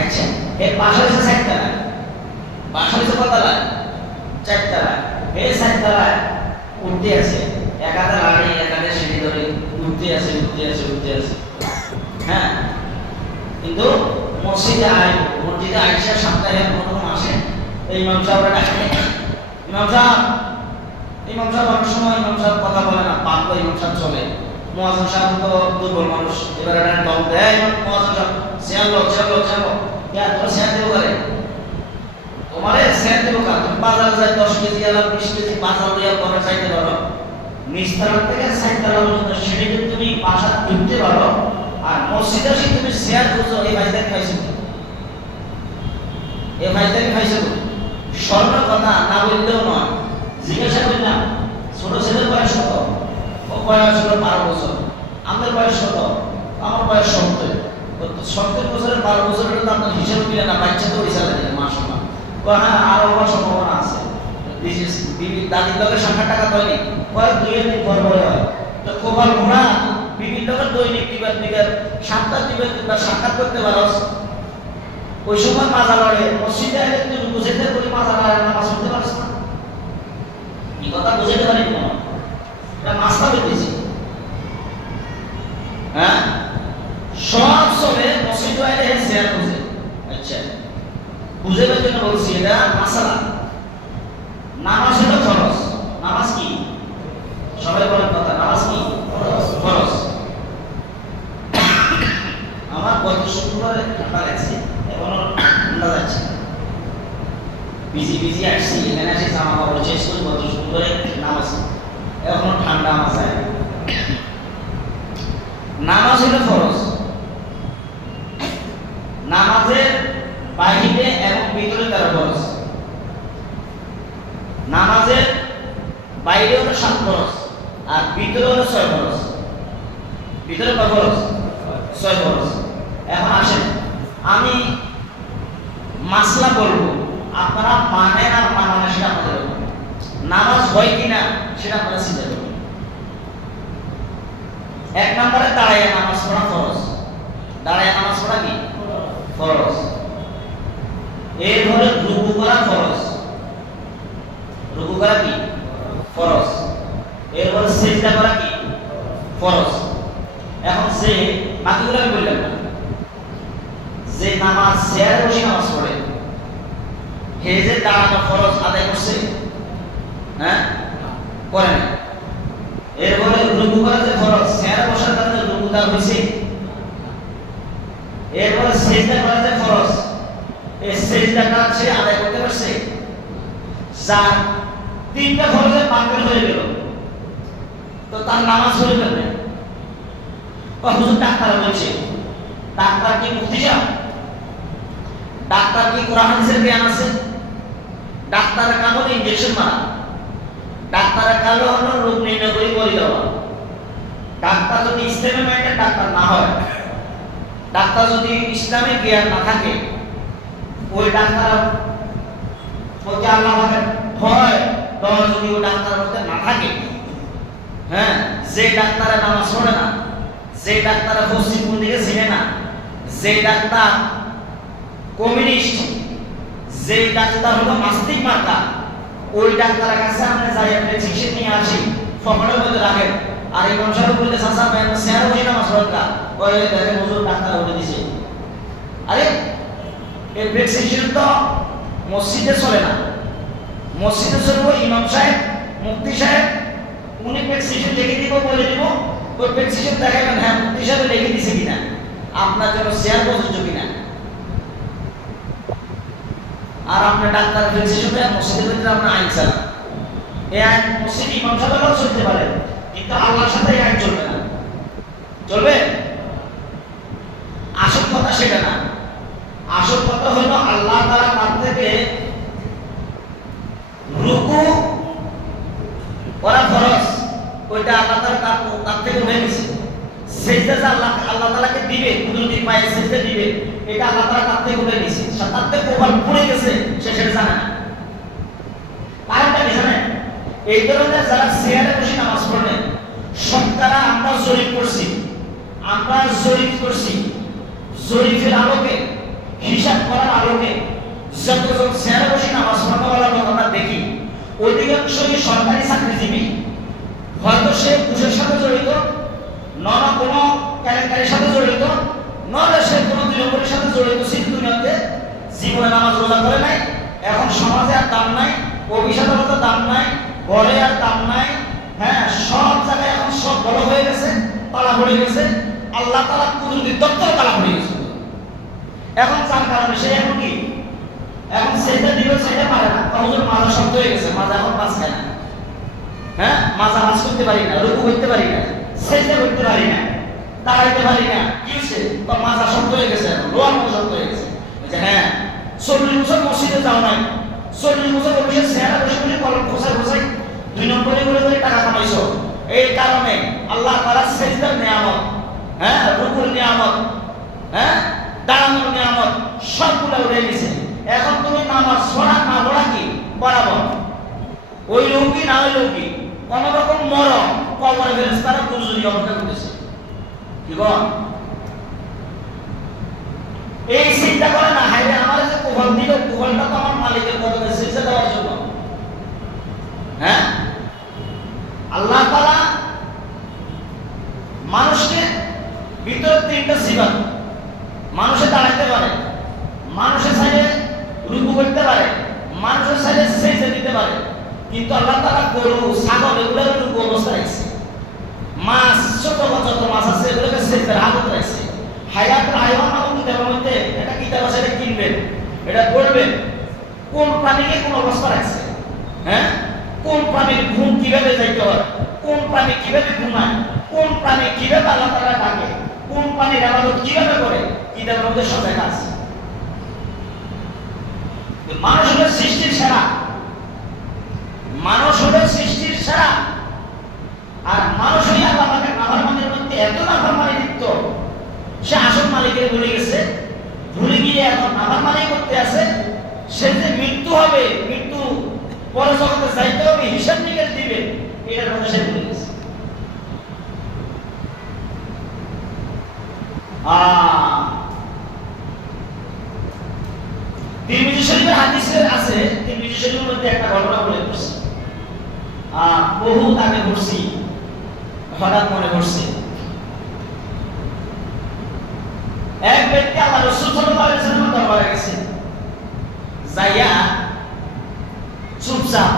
আচ্ছা এর পাশে হচ্ছে 4 তলা, পাশে হচ্ছে কত তলা? 4 তলা। এই 4 তলায় উঠতে আছে, এক হাতে লাড়ি এক হাতে সিঁড়ি ধরে উঠতে আছে উঠতে আছে উঠতে আছে। হ্যাঁ, কিন্তু মসজিদে আইসা সপ্তাহে প্রথম আসে এই ইমাম সাহেবরা ডাকে, ইমাম সাহেব অনেক সময় ইমাম সাহেব কথা বলে না, পাপ করে ইমাম সাহেব চলে। মুয়াজ্জিন সাহেব তো দুর্বল মানুষ, এবার একটা দম দেয়, মুয়াজ্জিন সাহেব চেয়ারলো ইয়া তোর চেয়ার দেবো করে, তোমারে চেয়ার দেবো কার? তুমি বাজারে যাই 10 কেজি আলা 20 কেজি বাজার লইয়া পরে চাইতে পারো, নিচতলা থেকে 4 তলা পর্যন্ত সিঁড়িতে তুমি বাসা ঢুকতে পারো, আর মসজিদে এসে তুমি চেয়ার খুঁজো, এই ভাইজান খাইছো, এই ভাইজান খাইছো। স্বর্ণ কথা না বললেও নয়, জিজ্ঞাসা করলাম ছোট ছেলের বয়স কত? ও বয়স হলো 12 বছর। আমাদের বয়স কত? আমার বয়স 70। 70 বছরের 12 বছরের তো আপনার হিসাব মিলে না, বাচ্চা তো ওই সালে দিলে মাশাআল্লাহ। হ্যাঁ, আরো হওয়ার সম্ভাবনা আছে। দাদির লোকের সংখ্যা টাকা তৈরি কয়েক 2 দিন পর পরে হয়, তো কোভাল ঘোড়া বিভিন্ন লোকের দৈনিক দিবার সাপ্তাহিক দিবার সাক্ষাৎ করতে পারো। ওই সময় মাজা লড়ে মসজিদে আগে তুই বুঝাইতে করি মাজা লড়ে নামাজ পড়তে পারছ না, এই কথা বুঝাইতে পারি না, এটা মাস্তা বেঁধেছি। হ্যাঁ, সব চলে মসজিদে আইলে শেয়ার বুঝে। আচ্ছা, বুঝাইবার জন্য বলছি এটা মাসালা। নামাজ হলো ফরজ। নামাজ কি? সবাই বলেন কথা, নামাজ কি? ফরজ। আমার গত শুক্রবারে ঠান্ডা লাগছে, এখনো ঠান্ডা যাচ্ছে, বিজি আসছি, এখানে আসি জামা কাপড় চেঞ্জ করি, গত শুক্রবারে নামাজ, এখনো ঠান্ডা আমার যায়। নামাজ হলো ফরজ। নামাজের বাহিরে এবং ভিতরে তার ফরজ। নামাজের বাইরে হলো 7 ফরজ আর ভিতরে হলো 6 ফরজ। ভিতরে কয় ফরজ? 6 ফরজ। এখন আসেন আমি মাসলা বলবো, আপনারা মানেন আর মানেন না সেটা আপনাদের ব্যাপার। নামাজ হয় কিনা সেটা আপনারা চিন্তা করবেন। 1 নম্বরে দাঁড়ায় নামাজ পড়া ফরজ। দাঁড়ায় নামাজ পড়া কি? ফরজ। এরপরে রুকু করা ফরজ। রুকু করা কি? ফরজ। এরপর সিজদা করা কি? ফরজ। এখন যে বাকিগুলো আমি বললাম না, যে নামাজ চেয়ারে বসে নামাজ পড়ে হে যে দাঁড়ানো ফরজ আদায় করছে? হ্যাঁ, করে না। এরপরে রুকু করা যে ফরজ, চেয়ারে বসার কারণে রুকু তার হয়েছে। এরপরে সিজদা করা যে ফরজ, এই সিজদাটা সে আদায় করতে পারছে। যার 3টা ফরজে বাতিল হয়ে গেল, তো তার নামাজ হয়ে যাবে। হুজুর ডাক্তার বলছে, ডাক্তার কি মুফতি সাহেব? ডাক্তার কি কোরআন হাদিসের জ্ঞান আছে? ডাক্তারের কাম হলো ইনজেকশন মারা, ডাক্তারের কাজ হলো রোগ নির্ণয় করে বলে দেওয়া। ডাক্তার যদি ইসলামের মাইন্ডের ডাক্তার না হয়, ডাক্তার যদি ইসলামের জ্ঞান না থাকে, ওই ডাক্তার প্রতি আল্লাহ আমাদের ভয় দেওয়া যদি ওই ডাক্তার মধ্যে না থাকে, হ্যাঁ, যে ডাক্তারে নামাজ পড়ে না, যে ডাক্তারে পশ্চিম কোন দিকে চিনে না, যে ডাক্তার কমিউনিস্ট, যে ডাক্তার হলো নাস্তিক মার্কা, ওই ডাক্তারের কাছে আমরা যাই, আপনি চিকিৎসা নিয়ে আসি, ফকরের মধ্যে রাখেন। আর এই মানুষের বললে চাচা ভাই স্যার বসে নামাজ পড়া, ওই দেখেন হুজুর ডাক্তার বলে দিছে। আরে এই প্রেসক্রিপশন তো মসজিদে চলে না, মসজিদে চলবে ইমাম সাহেব, মুফতি সাহেব, উনি প্রেসক্রিপশন লিখে দিব, বলে দিব, ওই প্রেসক্রিপশন দেখাবেন হ্যাঁ মুফতি সাহেব লিখে দিছে কিনা, আপনার জন্য শেয়ার প্রযোজ্য কিনা। আর আপনার ডাক্তার প্রেসক্রিপশনটা মসজিদের ভিতরে আপনার আইন চালা, এই আইন মসজিদে ইমাম সাহেবরাও চলতে পারে, কিন্তু আল্লাহর সাথে এই আইন চলবে না। চলবে? আসল কথা সেটা না। আসল কথা হলো আল্লাহ তাআলা তার থেকে রুকু করা ফরজ, ওইটা আল্লাহ তাআলা তার থেকে উঠে গেছে। সেজদা যে আল্লাহ তাআলাকে দিবে, কুদরতি পায়ে সেজদা দিবে, এটা আল্লাহ তাআলা তার থেকে উঠে গেছে। তার থেকে কপাল পুড়ে গেছে, সে সেটা জানে না। কারণটা কি জানেন? এই ধরনের যারা চেয়ারে বসে নামাজ পড়েন, শতকরা আমরা জরিপ করছি, জরিপের আলোকে, হিসাব করার আলোকে যতজন চেয়ারে বসে নামাজ পড়ার লোক আমরা দেখি, অধিকাংশই সরকারি চাকরিজীবী। হয়তো সে ঘুষের সাথে জড়িত, নন কোনো কেলেঙ্কারির সাথে জড়িত, নলে সে কোনো দুর্নীতির সাথে জড়িত ছিল দুনিয়াতে, জীবনে নামাজ রোজা করে নাই, এখন সমাজে আর দাম নাই, অভিশাপের দাম নাই, ঘরে আর দাম নাই। হ্যাঁ, সব জায়গায় এখন সব বড় হয়ে গেছে, তালা পড়ে গেছে, আল্লাহ তাআলা কুদরতি দপ্তর তালা পড়ে গেছে। এখন যার কারণে সে এখন কি, এখন সেটা দিবে, সেটা পারে না। হুজুর মাজা শক্ত হয়ে গেছে, মাজা এখন পাস খায় না। হ্যাঁ, মাজা হাস করতে পারি না, রুকু করতে পারি না, সেজদা করতে পারি না, দাঁড়াইতে পারি না। কি হচ্ছে? তো মাজা শক্ত হয়ে গেছে, লোহার মতো শক্ত হয়ে গেছে। হ্যাঁ, 40 বছর মসজিদে যাও নাই, 40 বছর অফিসে চেহারা বসে বসে কলম ঘোষাই 2 নম্বরে করে টাকা কামাইছো। এই কারণে আল্লাহ তাআলা সেজদার নিয়ামত, হ্যাঁ, রুকুর নিয়ামত, হ্যাঁ, দাঁড়ানোর নিয়ামত সবগুলো উঠে গেছে। এখন তুমি নামাজ পড়া না পড়া কি বরাবর, ওই লোকই না ওই লোকই, কোন রকম মরম কবরে ফেরেশতারা গুরুজুরি অবস্থা করতেছে। কি বল? এই চিন্তা করে না, হাইরে আমার যে কুফল দিল, কুফলটা তো আমার মালিকের কদমে সিজদা দেওয়ার জন্য। হ্যাঁ, আল্লাহ তাআলা মানুষকে ভিতরে 3টা সিফাত, মানুষে দাঁড়াইতে পারে, মানুষের সাইডে রুকু করতে পারে, মানুষের সাইডে সেজদা দিতে পারে, কিন্তু আল্লাহ তাআলা গরু, ছাগল এগুলোর রুকু অবস্থা রাখছে। মাছ, ছোট যত মাছ আছে এগুলোকে সেজদার হালত রাখছে। হায়াতুল হাইওয়ান নামক কিতাবের মধ্যে একটা কিতাব আছে, এটা কিনবেন, এটা পড়বেন, কোন প্রাণীকে কোন অবস্থা রাখছে। হ্যাঁ, কোন প্রাণীর ঘুম কিভাবে যাইতে হয়, কোন প্রাণী কিভাবে ঘুমায়, কোন প্রাণী কিভাবে আল্লাহ তাআলা ডাকে, কোন প্রাণীর ইবাদত কিভাবে করে, কিতাবের মধ্যে সব লেখা আছে। মানুষ হলো সৃষ্টির সেরা, মানুষ হলো সৃষ্টির সেরা। আর মানুষ হই আল্লাহ পাকের নাফরমানের মধ্যে এত নাফরমানি লিপ্ত, সে আসল মালিকের ভুলে গেছে, ভুলে গিয়ে এখন নাফরমানি করতে আছে। সে যে মৃত্যু হবে, মৃত্যু পরে জগতে যাইতে হবে, হিসাব নিকেশ দিবে, এটার কথা সে ভুলে গেছে। তিরমিজি শরীফের হাদিসে আছে, তিরমিজি শরীফের মধ্যে একটা ঘটনা বলে পড়ছি, বহু আগে পড়ছি, হঠাৎ মনে পড়ছে। এক ব্যক্তি আল্লাহ রাসূল সাল্লাল্লাহু আলাইহি ওয়াসাল্লামের দরবারে গেছে, যাইয়া চুপচাপ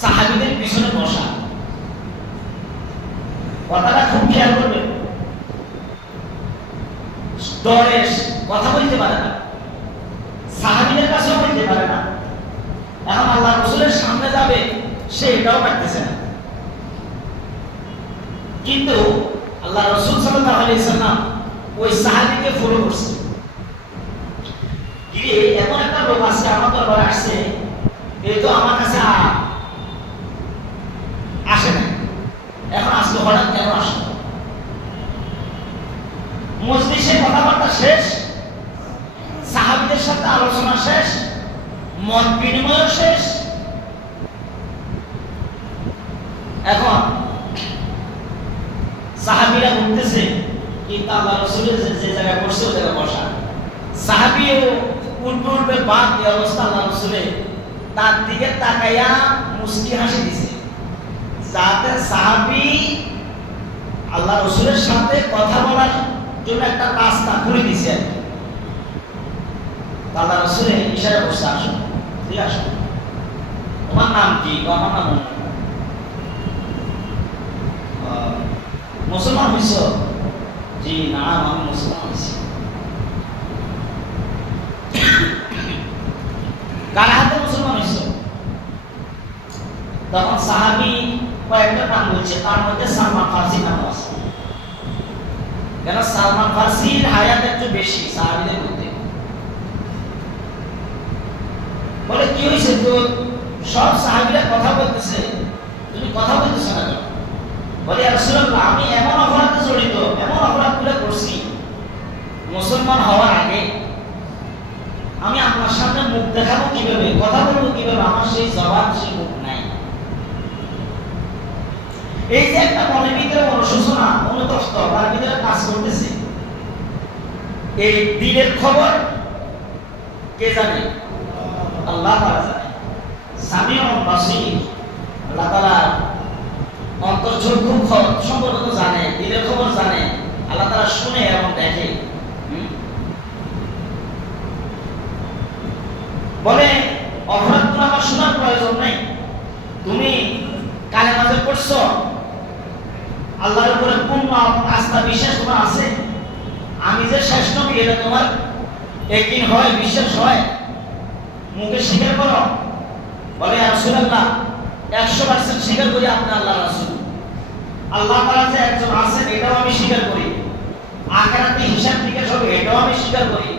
সাহাবীদের পিছনে বসা। কথাটা খুব খেয়াল করবেন, ডরে কথা বলতে পারে না, সাহাবীদের কাছেও বলতে পারে না। এখন আল্লাহ রাসূলের সামনে যাবে, সে এটাও পারতেছে না। কিন্তু আল্লাহ রাসূল সাল্লাল্লাহু আলাইহি ওয়াসাল্লাম ওই সাহাবীকে ফলো করছে। গিয়ে এমন একটা লোক আছে আমার দরবারে আসছে, এই তো আমার কাছে আসে না, এখন আসলে হঠাৎ কেন আসলো? মজলিসে কথাবার্তা শেষ, সাহাবীদের সাথে আলোচনা শেষ, মত বিনিময় শেষ। এখন সাহাবীরা বলতেছে, কিন্তু আল্লাহ রাসূলের যে জায়গায় বসছে ওই জায়গায় বসা। সাহাবীও উল্টো বাদ এই অবস্থা, আল্লাহ রাসূলে তার দিকে তাকাইয়া মুস্কি হাসি দিছে, যাতে সাহাবী আল্লাহ রাসূলের সাথে কথা বলার জন্য একটা রাস্তা খুলে দিছে। আল্লাহ রাসূলে ইশারা করছে, আসো, ঠিক আসো, তোমার নাম কি? আমার নাম মুসলমান হইছ? জি না, আমি মুসলমান হইছি। কার হাতে মুসলমান হইছ? তখন সাহাবী কয়েকটা নাম বলছে, তার মধ্যে সালমান ফারসি নাম আছে। কেন সালমান ফারসির হায়াত একটু বেশি সাহাবীদের মধ্যে। বলে কি হয়েছে, তো সব সাহাবীরা কথা বলতেছে, তুমি কথা বলতেছ না কেন? বলে ইয়া রাসূলুল্লাহ, আমি এমন অপরাধে জড়িত, এমন অপরাধগুলো করছি মুসলমান হওয়ার আগে, আমি আপনার সামনে মুখ দেখাবো কিভাবে, কথা বলবো কিভাবে, আমার সেই জবান, সেই মুখ নাই। এই যে একটা মনের ভিতরে অনুশোচনা, অনুতপ্ত, তার ভিতরে কাজ করতেছে, এই দিলের খবর কে জানে? আল্লাহ তাআলা জানে। সামিউন বাসীর, আল্লাহ তাআলা অন্তর্চক্ষু সম্পর্কে জানে, দিলের খবর জানে, আল্লাহ তাআলা শুনে এবং দেখে। বলে অপরাধগুলো আমার শোনার প্রয়োজন নেই, তুমি কালেমা যে পড়ছো, আল্লাহর উপরে পূর্ণ আস্থা বিশ্বাস তোমার আছে, আমি যে শ্রেষ্ঠ নবী এটা তোমার একদিন হয়, বিশ্বাস হয়, মুখে স্বীকার করো। বলে ইয়া রাসূলুল্লাহ, 100% স্বীকার করি আপনি আল্লাহ রাসূল, আল্লাহ তাআলা যে একজন আছেন এটাও আমি স্বীকার করি, আখিরাতে হিসাব নিকাশ হবে এটাও আমি স্বীকার করি।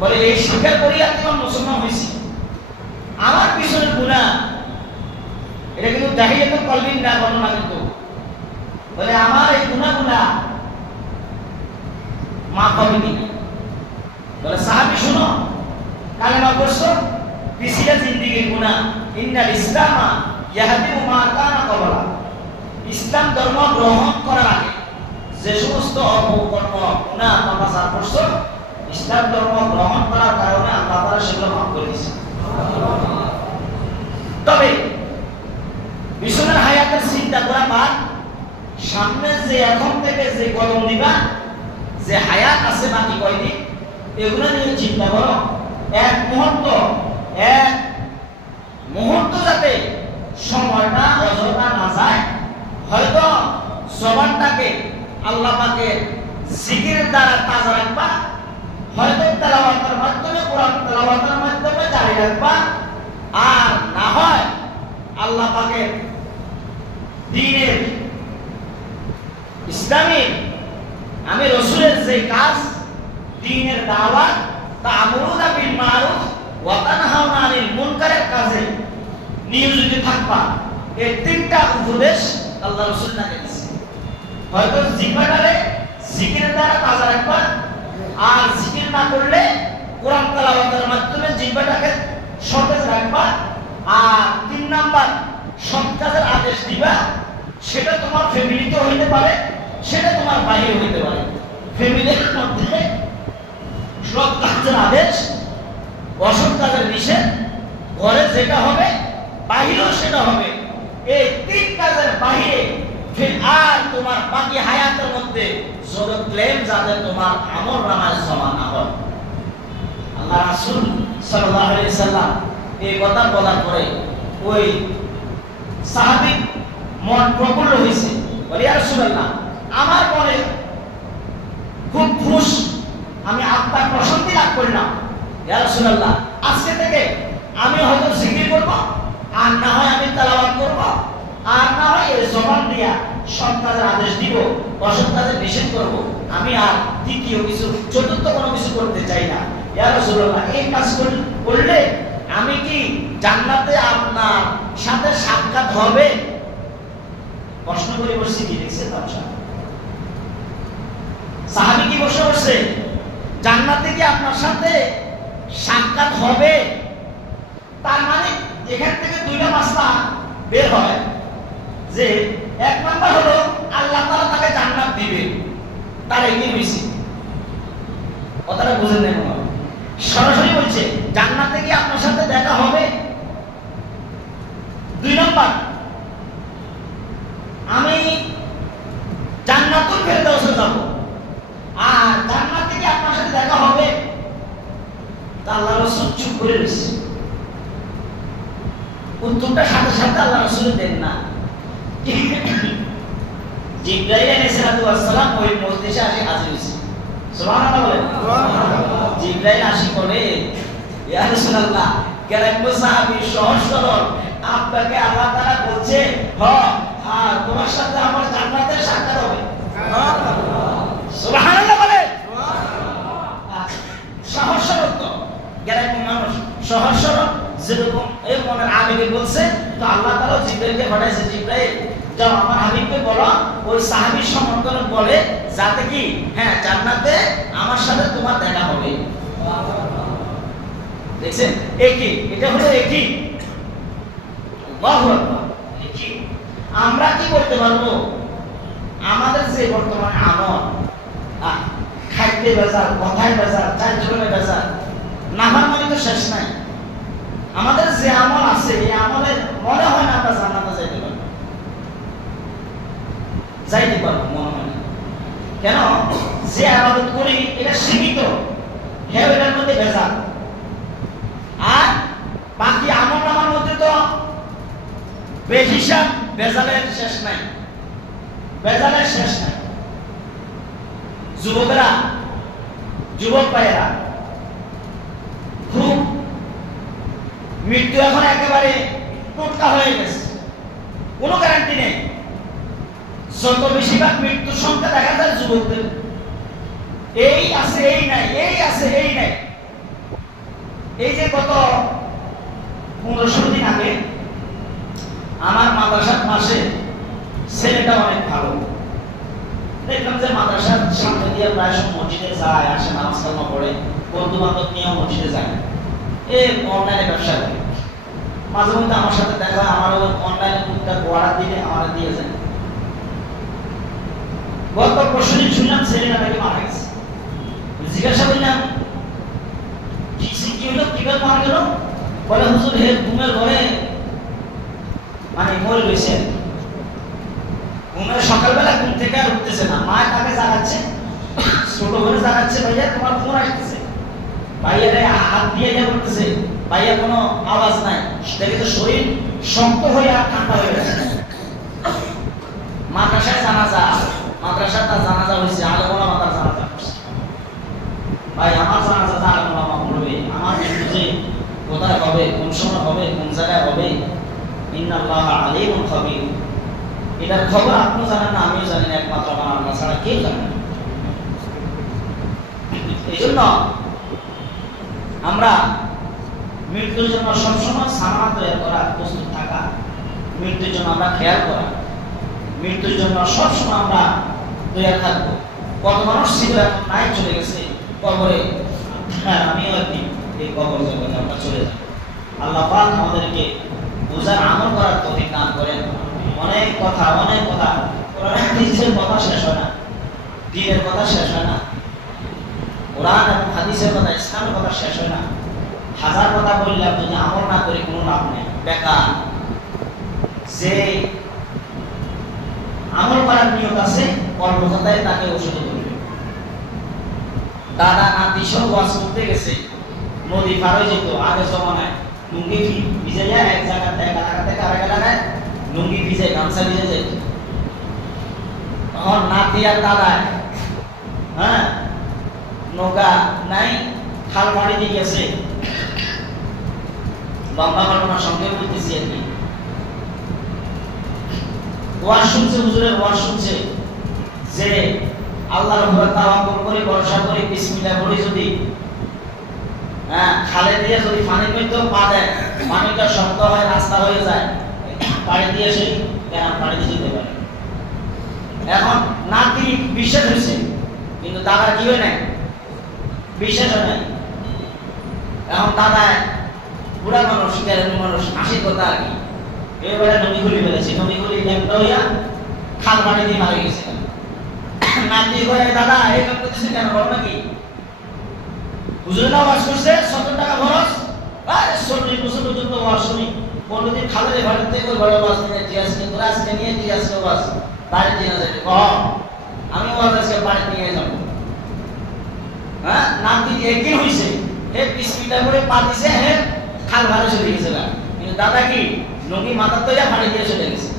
বলে এই স্বীকার করি আর তোমার মুসলমান হয়েছি, আমার পিছনের গুনাহ এটা কিন্তু দাহিয়াতুল কলবিন না বর্ণনা, কিন্তু বলে আমার এই গুনাহগুলো মাফ হবে কিনা। বলে সাহাবী শুনো, কালেমা পড়ছো, পিছিয়ে জিন্দেগির গুনাহ, ইন্নাল ইসলামা ইয়াহদিমু মা কানা ক্বাবলা, ইসলাম ধর্ম গ্রহণ করার আগে যে সমস্ত অপকর্ম গুনাহ পাপাচার করছো, ইসলাম ধর্ম গ্রহণ করার কারণে আল্লাহ তাআলা সেগুলো মাফ করে দিয়েছেন। তবে বিশ্বনাথ হায়াতের চিন্তা করা বাদ, সামনে যে এখন থেকে যে কদম দিবা, যে হায়াত আছে বাকি কয়দিন, এগুলো নিয়ে চিন্তা করো। এক মুহূর্ত যাতে সময়টা অযথা না যায়। হয়তো জবানটাকে আল্লাহ পাকের জিকিরের দ্বারা তাজা রাখবা, হয়তো তেলাওয়াতের মাধ্যমে, কোরআন তেলাওয়াতের মাধ্যমে জারি রাখবা, আর না হয় আল্লাহ পাকের দ্বীনের ইসলামের, আমি রাসূলের যে কাজ, দ্বীনের দাওয়াত, তা'মুরুনা বিল মারুফ ওয়া তানহাউনা আনিল মুনকারের কাজে নিয়োজিত থাকবা। এই তিনটা উপদেশ আল্লাহ রাসূল নাকি দিয়েছে। হয়তো জিহ্বাটারে জিকিরের দ্বারা তাজা রাখবা, আর জিকির না করলে কোরআন তেলাওয়াতের মাধ্যমে জিহ্বাটাকে সতেজ রাখবা, আর 3 নাম্বার সৎ কাজের আদেশ দিবা। সেটা তোমার ফ্যামিলিতে হইতে পারে, সেটা তোমার বাইরে হইতে পারে। ফ্যামিলির মধ্যে সৎ কাজের আদেশ, অসৎ কাজের নিষেধ, ঘরে যেটা হবে বাহিরেও সেটা হবে। এই 3 কাজের বাইরে ফির আর তোমার বাকি হায়াতের মধ্যে যত ক্লেম যাতে তোমার আমলনামায় জমা না হয়। আল্লাহ রাসূল সাল্লাল্লাহু আলাইহি সাল্লাম এই কথা বলার পরে ওই সাহাবী মন প্রফুল্ল হয়েছে। বলে ইয়া রাসূলুল্লাহ, আমার মনে খুব খুশি, আমি আপনার প্রশান্তি লাভ করলাম। ইয়া রাসূলুল্লাহ, আজকে থেকে আমি হয়তো জিকির করব, আর না হয় আমি তেলাওয়াত করব, আর না হয় এই জবান দিয়া সৎ কাজের আদেশ দিব, অসৎ কাজের নিষেধ করব। আমি আর দ্বিতীয় কিছু, চতুর্থ কোনো কিছু করতে চাই না। ইয়া রাসূলুল্লাহ, এই কাজ করলে আমি কি জান্নাতে আপনার সাথে সাক্ষাৎ হবে? প্রশ্ন করে বসে কি দেখছে বাদশা? সাহাবী কি বসে বসে জান্নাতে কি আপনার সাথে সাক্ষাৎ হবে? তার মানে এখান থেকে 2টা মাসলা বের হয় যে 1 নাম্বার হলো আল্লাহ তাআলা তাকে জান্নাত দিবে, তার এগিয়ে হইছে। কথাটা বুঝেন না? সরাসরি বলছে জান্নাতে কি আপনার সাথে দেখা হবে। 2 নাম্বার, আমি জান্নাতুল ফেরদাউসে যাব, আর জান্নাতে কি আপনার সাথে দেখা হবে? তা আল্লাহ রাসূল চুপ করে রয়েছে। উত্তরটা সাথে সাথে আল্লাহ রাসূল দেন না। জিবরাইল আলাইহিস সালাম ওই মজলিসে আসি হাজির হয়েছে। সুবহানাল্লাহ বলেন। জিবরাইল আসি বলে, ইয়া রাসূলুল্লাহ, কেরাম সাহাবী সহজ সরল, আপনাকে আল্লাহ তাআলা বলছে, আর তোমার সাথে আমার জান্নাতের সাক্ষাৎ হবে। সুবহানাল্লাহ বলে। সহজ সরল তো গ্রামের মানুষ, সহজ সরল যেরকম এই মনের আবেগে বলছে, তো আল্লাহ তাআলা জিবরাইলকে পাঠাইছে, জিবরাইল যাও আমার হাবিবকে বলো ওই সাহাবীর সমর্থন বলে যাতে কি হ্যাঁ জান্নাতে আমার সাথে তোমার দেখা হবে। দেখছেন একই, এটা হলো একই। আল্লাহু আকবার। একই আমরা কি করতে পারবো? আমাদের যে বর্তমানে আমল, খাইতে বেজার, কথায় বেজার, চারিত্রে বেজার, নাফরমানি তো শেষ নাই। আমাদের যে আমল আছে এই আমলের মনে হয় না আমরা জান্নাতে যাইতে পারবো, যাইতে পারবো মনে হয় না। কেন? যে ইবাদত করি এটা সীমিত, হ্যাঁ এটার মধ্যে বেজার। আর বাকি আমল আমার মধ্যে তো বেহিসাব বেজালের শেষ নাই, বেজালের শেষ নাই। যুবকরা, যুবক ভাইয়েরা, খুব মৃত্যু এখন একেবারে টোটকা হয়ে গেছে, কোনো গ্যারান্টি নেই। যত বেশিরভাগ মৃত্যুর সংখ্যা দেখা যায় যুবকদের, এই আছে এই নাই, এই আছে এই নাই। এই যে গত 15-16 দিন আগে আমার মাদ্রাসার পাশে ছেলেটা অনেক ভালো, দেখলাম যে মাদ্রাসার সামনে দিয়ে প্রায় সব মসজিদে যায় আসে, নামাজ কালামা পড়ে, বন্ধু বান্ধব নিয়েও মসজিদে যায়, এই অনলাইনে ব্যবসা করে। মাঝে মধ্যে আমার সাথে দেখা হয়, আমার অনলাইনে টুকটাক অর্ডার দিলে আমার দিয়ে যায়। গত পরশুদিন শুনলাম ছেলেটা নাকি মারা গেছে। জিজ্ঞাসা করলাম কি হলো, কিভাবে মারা গেল? বলে হুজুর হে ঘুমের ঘরে মানে মরে রয়েছে, ঘুমের সকালবেলা ঘুম থেকে আর উঠতেছে না, মা তাকে জাগাচ্ছে, ছোট করে জাগাচ্ছে, ভাইয়া তোমার ফোন আসতেছে, ভাইয়ারে হাত দিয়ে যা করতেছে, ভাইয়া কোনো আওয়াজ নাই, দেখে তো শরীর শক্ত হয়ে আর ঠান্ডা হয়ে গেছে। মাদ্রাসায় জানাজা, মাদ্রাসা তার জানাজা হয়েছে, আলেমুল আমাদের জানাজা করছে। ভাই আমার জানাজা আলেমুল আমা পড়বে, আমার যে কোথায় হবে, কোন সময় হবে, কোন জায়গায় হবে, ইন্নাল্লাহা আলিমুন খাবীর, এটার খবর আপনিও জানেন না, আমিও জানি না, একমাত্র আমার আল্লাহ ছাড়া কেউ জানে না। এই জন্য আমরা মৃত্যুর জন্য সবসময় সামানা তৈরি করা, প্রস্তুত থাকা, মৃত্যুর জন্য আমরা খেয়াল করা, মৃত্যুর জন্য সবসময় আমরা তৈরি থাকবো। কত মানুষ ছিল এখন নাই, চলে গেছে কবরে। হ্যাঁ আমিও একদিন এই কবর জগতে আমরা চলে যাব। আল্লাহ পাক আমাদেরকে বোঝার আমল করার তৌফিক দান করেন। অনেক কথা, অনেক কথা, কোরআন হাদিসের কথা শেষ হয় না, দ্বীনের কথা শেষ হয় না, কোরআন এবং হাদিসের কথা, ইসলামের কথা শেষ হয় না। হাজার কথা বললাম, যদি আমল না করি কোনো লাভ নেই, বেকার। যে আমল করার নিয়ত আছে অল্প কথায় তাকে ওষুধ করবে। দাদা নাতি সব ওয়াজ করতে গেছে, নদী পার হয়ে যেত আগে জমানায়, লুঙ্গি ভিজে যায়, এক জায়গা থেকে আরেক এলাকায় লুঙ্গি ভিজে, গামছা ভিজে যায়। তখন নাতি আর দাদায় হ্যাঁ নৌকা নাই, খাল মারি দিয়ে গেছে। লম্বা ঘটনার সঙ্গে বলতেছি আর কি। ওয়াজ শুনছে, হুজুরের ওয়াজ শুনছে যে আল্লাহর উপর তাওয়াক্কুল করে, ভরসা করে, বিসমিল্লাহ বলে যদি খালে দিয়ে যদি পানির মধ্যে পা দেয়, পানিটা শক্ত হয়, রাস্তা হয়ে যায়, পাড়ি দিয়ে সে পাড়ি দিয়ে যেতে পারে। এখন নাতি বিশ্বাস হয়েছে, কিন্তু দাদার কি হয় নাই, বিশ্বাস হয় নাই। এখন দাদা বুড়া মানুষ, গ্যারেন্টি মানুষ, হাসির কথা আর কি, এবারে নদী খুলি ফেলেছে, নদী খুলি ল্যাংটা হইয়া খাল পানি দিয়ে মারা গেছে। নাতি কয় দাদা এই কাজ করতেছে কেন, বল নাকি হুজুরের ওয়াজ করছে 70 টাকা খরচ, আর 40 বছর পর্যন্ত ওয়াজ শুনি, 15 দিন খালের ঘরের থেকে ওই ঘরে ওয়াজ নিয়ে জিজ্ঞাসা, কিন্তু আজকে নিয়ে জিজ্ঞাসা ওয়াজ বাড়ি দিয়ে যাবে, আমি ওয়াজ আজকে বাড়ি নিয়ে যাবো। হ্যাঁ নাতি একই হয়েছে, হে বিসমিল্লাহ করে পা দিছে, হে খাল ভালো চলে গেছে। কিন্তু দাদা কি নদী মাথা তো পানি দিয়ে চলে গেছে।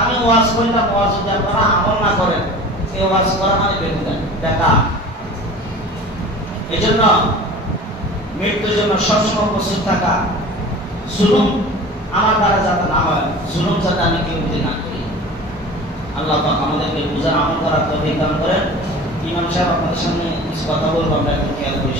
আমি ওয়াজ করলাম, ওয়াজ যদি আপনারা আমল না করেন, এই ওয়াজ করা মানে বেকার। এই জন্য মৃত্যুর জন্য সবসময় প্রস্তুত থাকা, জুলুম আমার দ্বারা যাতে না হয়, জুলুম যাতে আমি কেউ না করি, আল্লাহ পাক আমাদেরকে বুঝার আমল করার তৌফিক দান করেন। ইমাম সাহেব আপনাদের সামনে কিছু কথা বলবো, আমরা একটু খেয়াল করি।